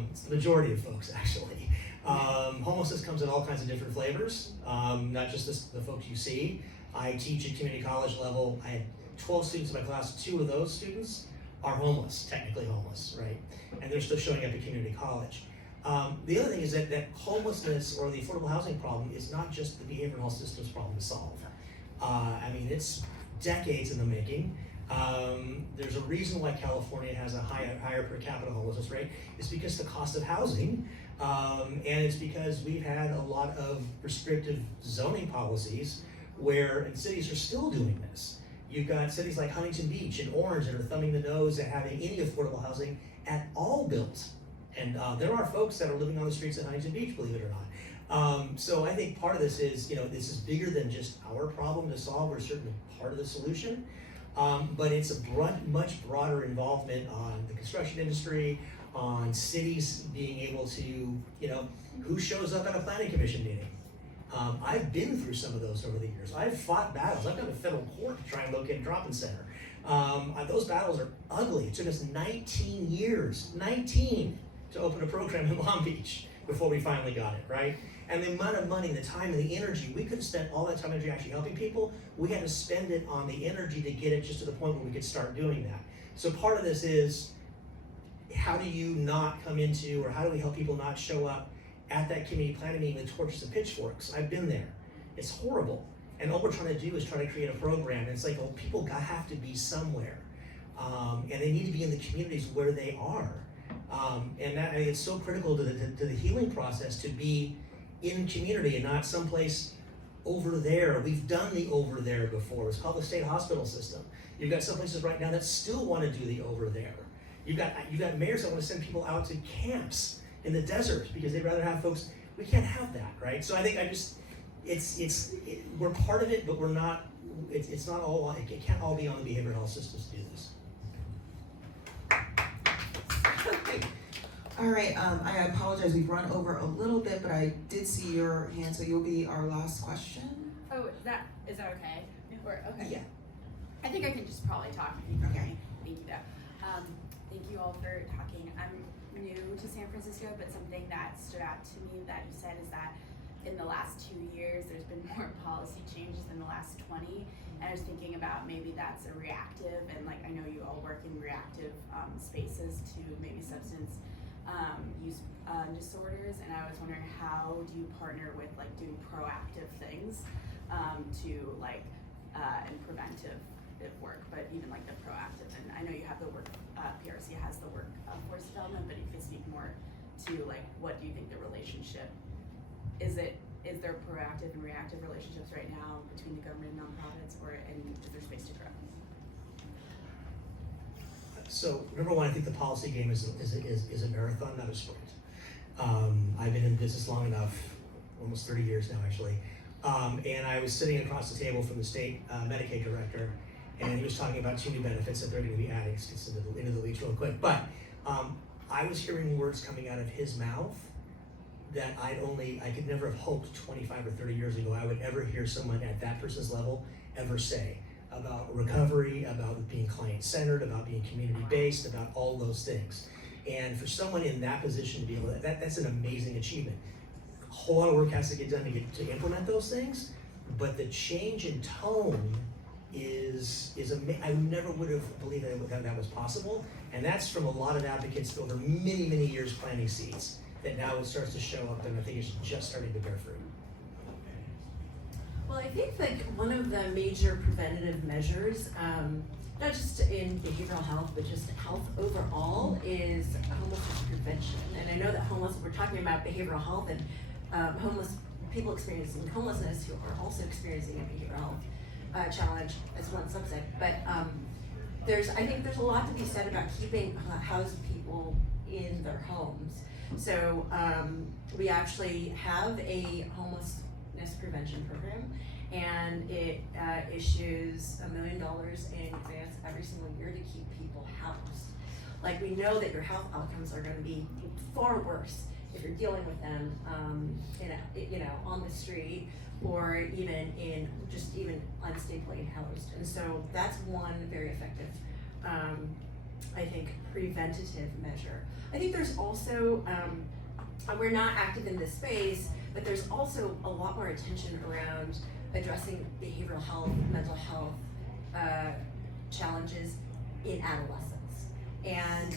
It's the majority of folks, actually. Homelessness comes in all kinds of different flavors, not just the folks you see. I teach at community college level. I had 12 students in my class. 2 of those students are homeless, technically homeless, right? And they're still showing up at community college. The other thing is that homelessness or the affordable housing problem is not just the behavioral health system's problem to solve. It's decades in the making. There's a reason why California has a higher per capita homelessness rate. It's because the cost of housing, and it's because we've had a lot of restrictive zoning policies and cities are still doing this. You've got cities like Huntington Beach and Orange that are thumbing the nose at having any affordable housing at all built. And there are folks that are living on the streets of Huntington Beach, believe it or So I think part of this is, this is bigger than just our problem to solve. We're certainly part of the solution. But it's a much broader involvement on the construction industry, on cities being able to, who shows up at a planning commission meeting. I've been through some of those over the years. I've fought battles. I've gone to federal court to try and locate a drop-in center. Those battles are ugly. It took us 19 years, 19, to open a program in Long Beach before we finally got it, right? And the amount of money, the time, and the energy, we could have spent all that time and energy actually helping people. We had to spend it on the energy to get it just to the point where we could start doing that. So part of this is, how do you not come into, or how do we help people not show up at that community planning meeting with torches and pitchforks? I've been there. It's horrible. And all we're trying to do is try to create a program. And it's like, well, people have to be somewhere. And they need to be in the communities where they are. And that, it's so critical to the healing process to be in community and not someplace over there. We've done the over there before. It's called the state hospital system. You've got some places right now that still want to do the over there. You've got mayors that want to send people out to camps in the desert because they'd rather have folks. We can't have that, right? So I think we're part of it, but we're not. It's not all. It can't all be on the behavioral health systems to do this. All right, I apologize, we've run over a little bit, but I did see your hand, so you'll be our last question. Oh, is that okay? Or, okay. Yeah. I think I can just probably talk if you can hear Okay. me. Thank you though. Thank you all for talking. I'm new to San Francisco, but something that stood out to me that you said is that in the last 2 years, there's been more policy changes than the last 20. And I was thinking about maybe that's a reactive, and like I know you all work in reactive spaces to maybe substance use disorders, and I was wondering, how do you partner with like doing proactive things to like and preventive work, but even like the proactive? And I know you have the work, PRC has the workforce development, but if you could speak more to like, what do you think the relationship is? Is there proactive and reactive relationships right now between the government and nonprofits, and is there space to grow? So number one, I think the policy game is a marathon, not a sprint. I've been in business long enough, almost 30 years now actually, and I was sitting across the table from the state Medicaid director, and he was talking about 2 new benefits that they're going to be adding. It's into the weeds real quick, but I was hearing words coming out of his mouth that I could never have hoped 25 or 30 years ago I would ever hear someone at that person's level ever say, about recovery, about being client-centered, about being community-based, about all those things. And for someone in that position to be able to, that's an amazing achievement. A whole lot of work has to get done to implement those things, but the change in tone is amazing. I never would have believed that was possible, and that's from a lot of advocates over many, many years planting seeds, that now it starts to show up, and I think it's just starting to bear fruit. Well, I think like one of the major preventative measures, not just in behavioral health, but just health overall, is homelessness prevention. And I know that we're talking about behavioral health and homeless people experiencing homelessness who are also experiencing a behavioral health challenge as one subset. But I think there's a lot to be said about keeping housed people in their homes. So we actually have a homelessness prevention program, and it issues $1 million in grants every single year to keep people housed. Like, we know that your health outcomes are going to be far worse if you're dealing with them, on the street, or even unstably housed. And so that's one very effective, I think, preventative measure. I think there's also, we're not active in this space, but there's also a lot more attention around addressing behavioral health, mental health challenges in adolescence. And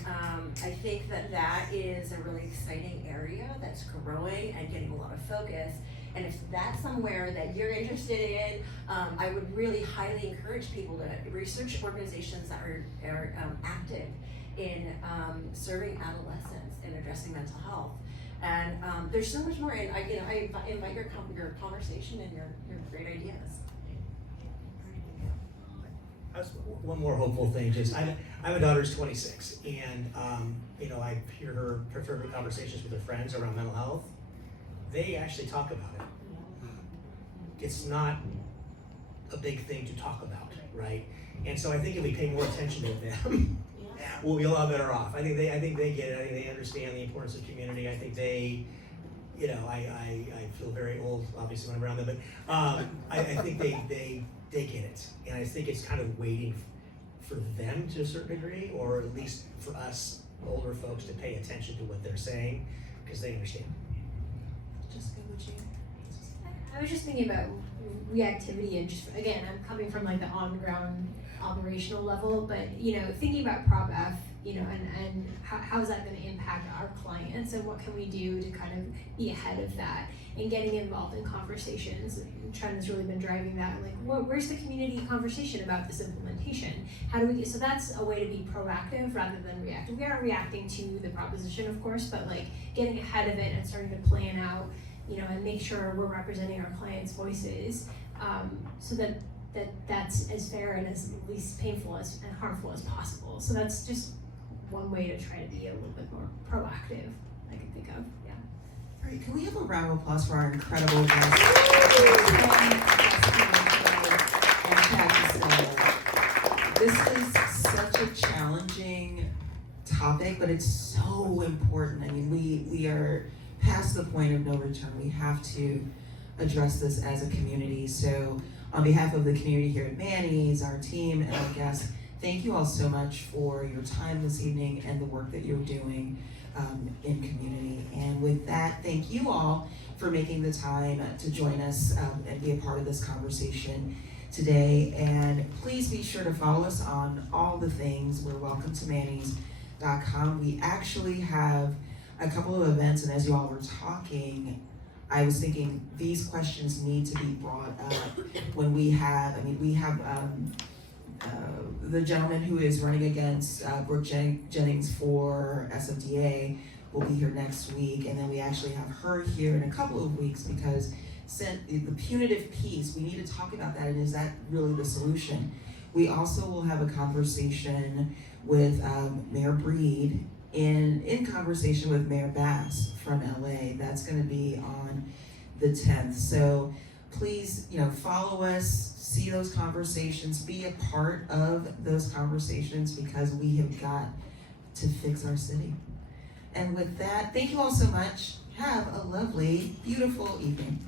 I think that is a really exciting area that's growing and getting a lot of focus. And if that's somewhere that you're interested in, I would really highly encourage people to research organizations that are active in serving adolescents and addressing mental health. And there's so much more, and I invite your conversation and your great ideas. One more hopeful thing, just I have a daughter who's 26, and I hear her conversations with her friends around mental health. they actually talk about it. It's not a big thing to talk about, right? And so I think if we pay more attention to them, we'll be a lot better off. I think they get it. I think they understand the importance of community. I think they, you know, I feel very old, obviously, when I'm around them, but I think they get it. And I think it's kind of waiting for them to a certain degree, or at least for us older folks to pay attention to what they're saying, because they understand. Jessica, would you? I was just thinking about reactivity, and just, again, I'm coming from like the on-ground operational level, but, you know, thinking about Prop F, you know, and how is that going to impact our clients, and what can we do to kind of be ahead of that, and getting involved in conversations. Chuan has really been driving that, like, where's the community conversation about this implementation? How do we get, so that's a way to be proactive rather than reactive. We aren't reacting to the proposition, of course, but like getting ahead of it and starting to plan out, you know, and make sure we're representing our clients' voices, so that's as fair and as least painful and harmful as possible. So that's just one way to try to be a little bit more proactive I can think of. Yeah. All right, can we have a round of applause for our incredible guests? And Chad Costello. This is such a challenging topic, but it's so important. I mean, we are past the point of no return. We have to address this as a community. So on behalf of the community here at Manny's, our team, and our guests, thank you all so much for your time this evening and the work that you're doing in community. And with that, thank you all for making the time to join us and be a part of this conversation today. And please be sure to follow us on all the things. We're welcome to Manny's.com. We actually have a couple of events, and as you all were talking, I was thinking these questions need to be brought up when we have the gentleman who is running against Brooke Jennings for SFDA will be here next week, and then we actually have her here in a couple of weeks, because the punitive piece, we need to talk about that, and is that really the solution? We also will have a conversation with Mayor Breed in conversation with Mayor Bass from LA. That's going to be on the 10th. So please, you know, follow us, see those conversations, be a part of those conversations, because we have got to fix our city. And with that, thank you all so much. Have a lovely, beautiful evening.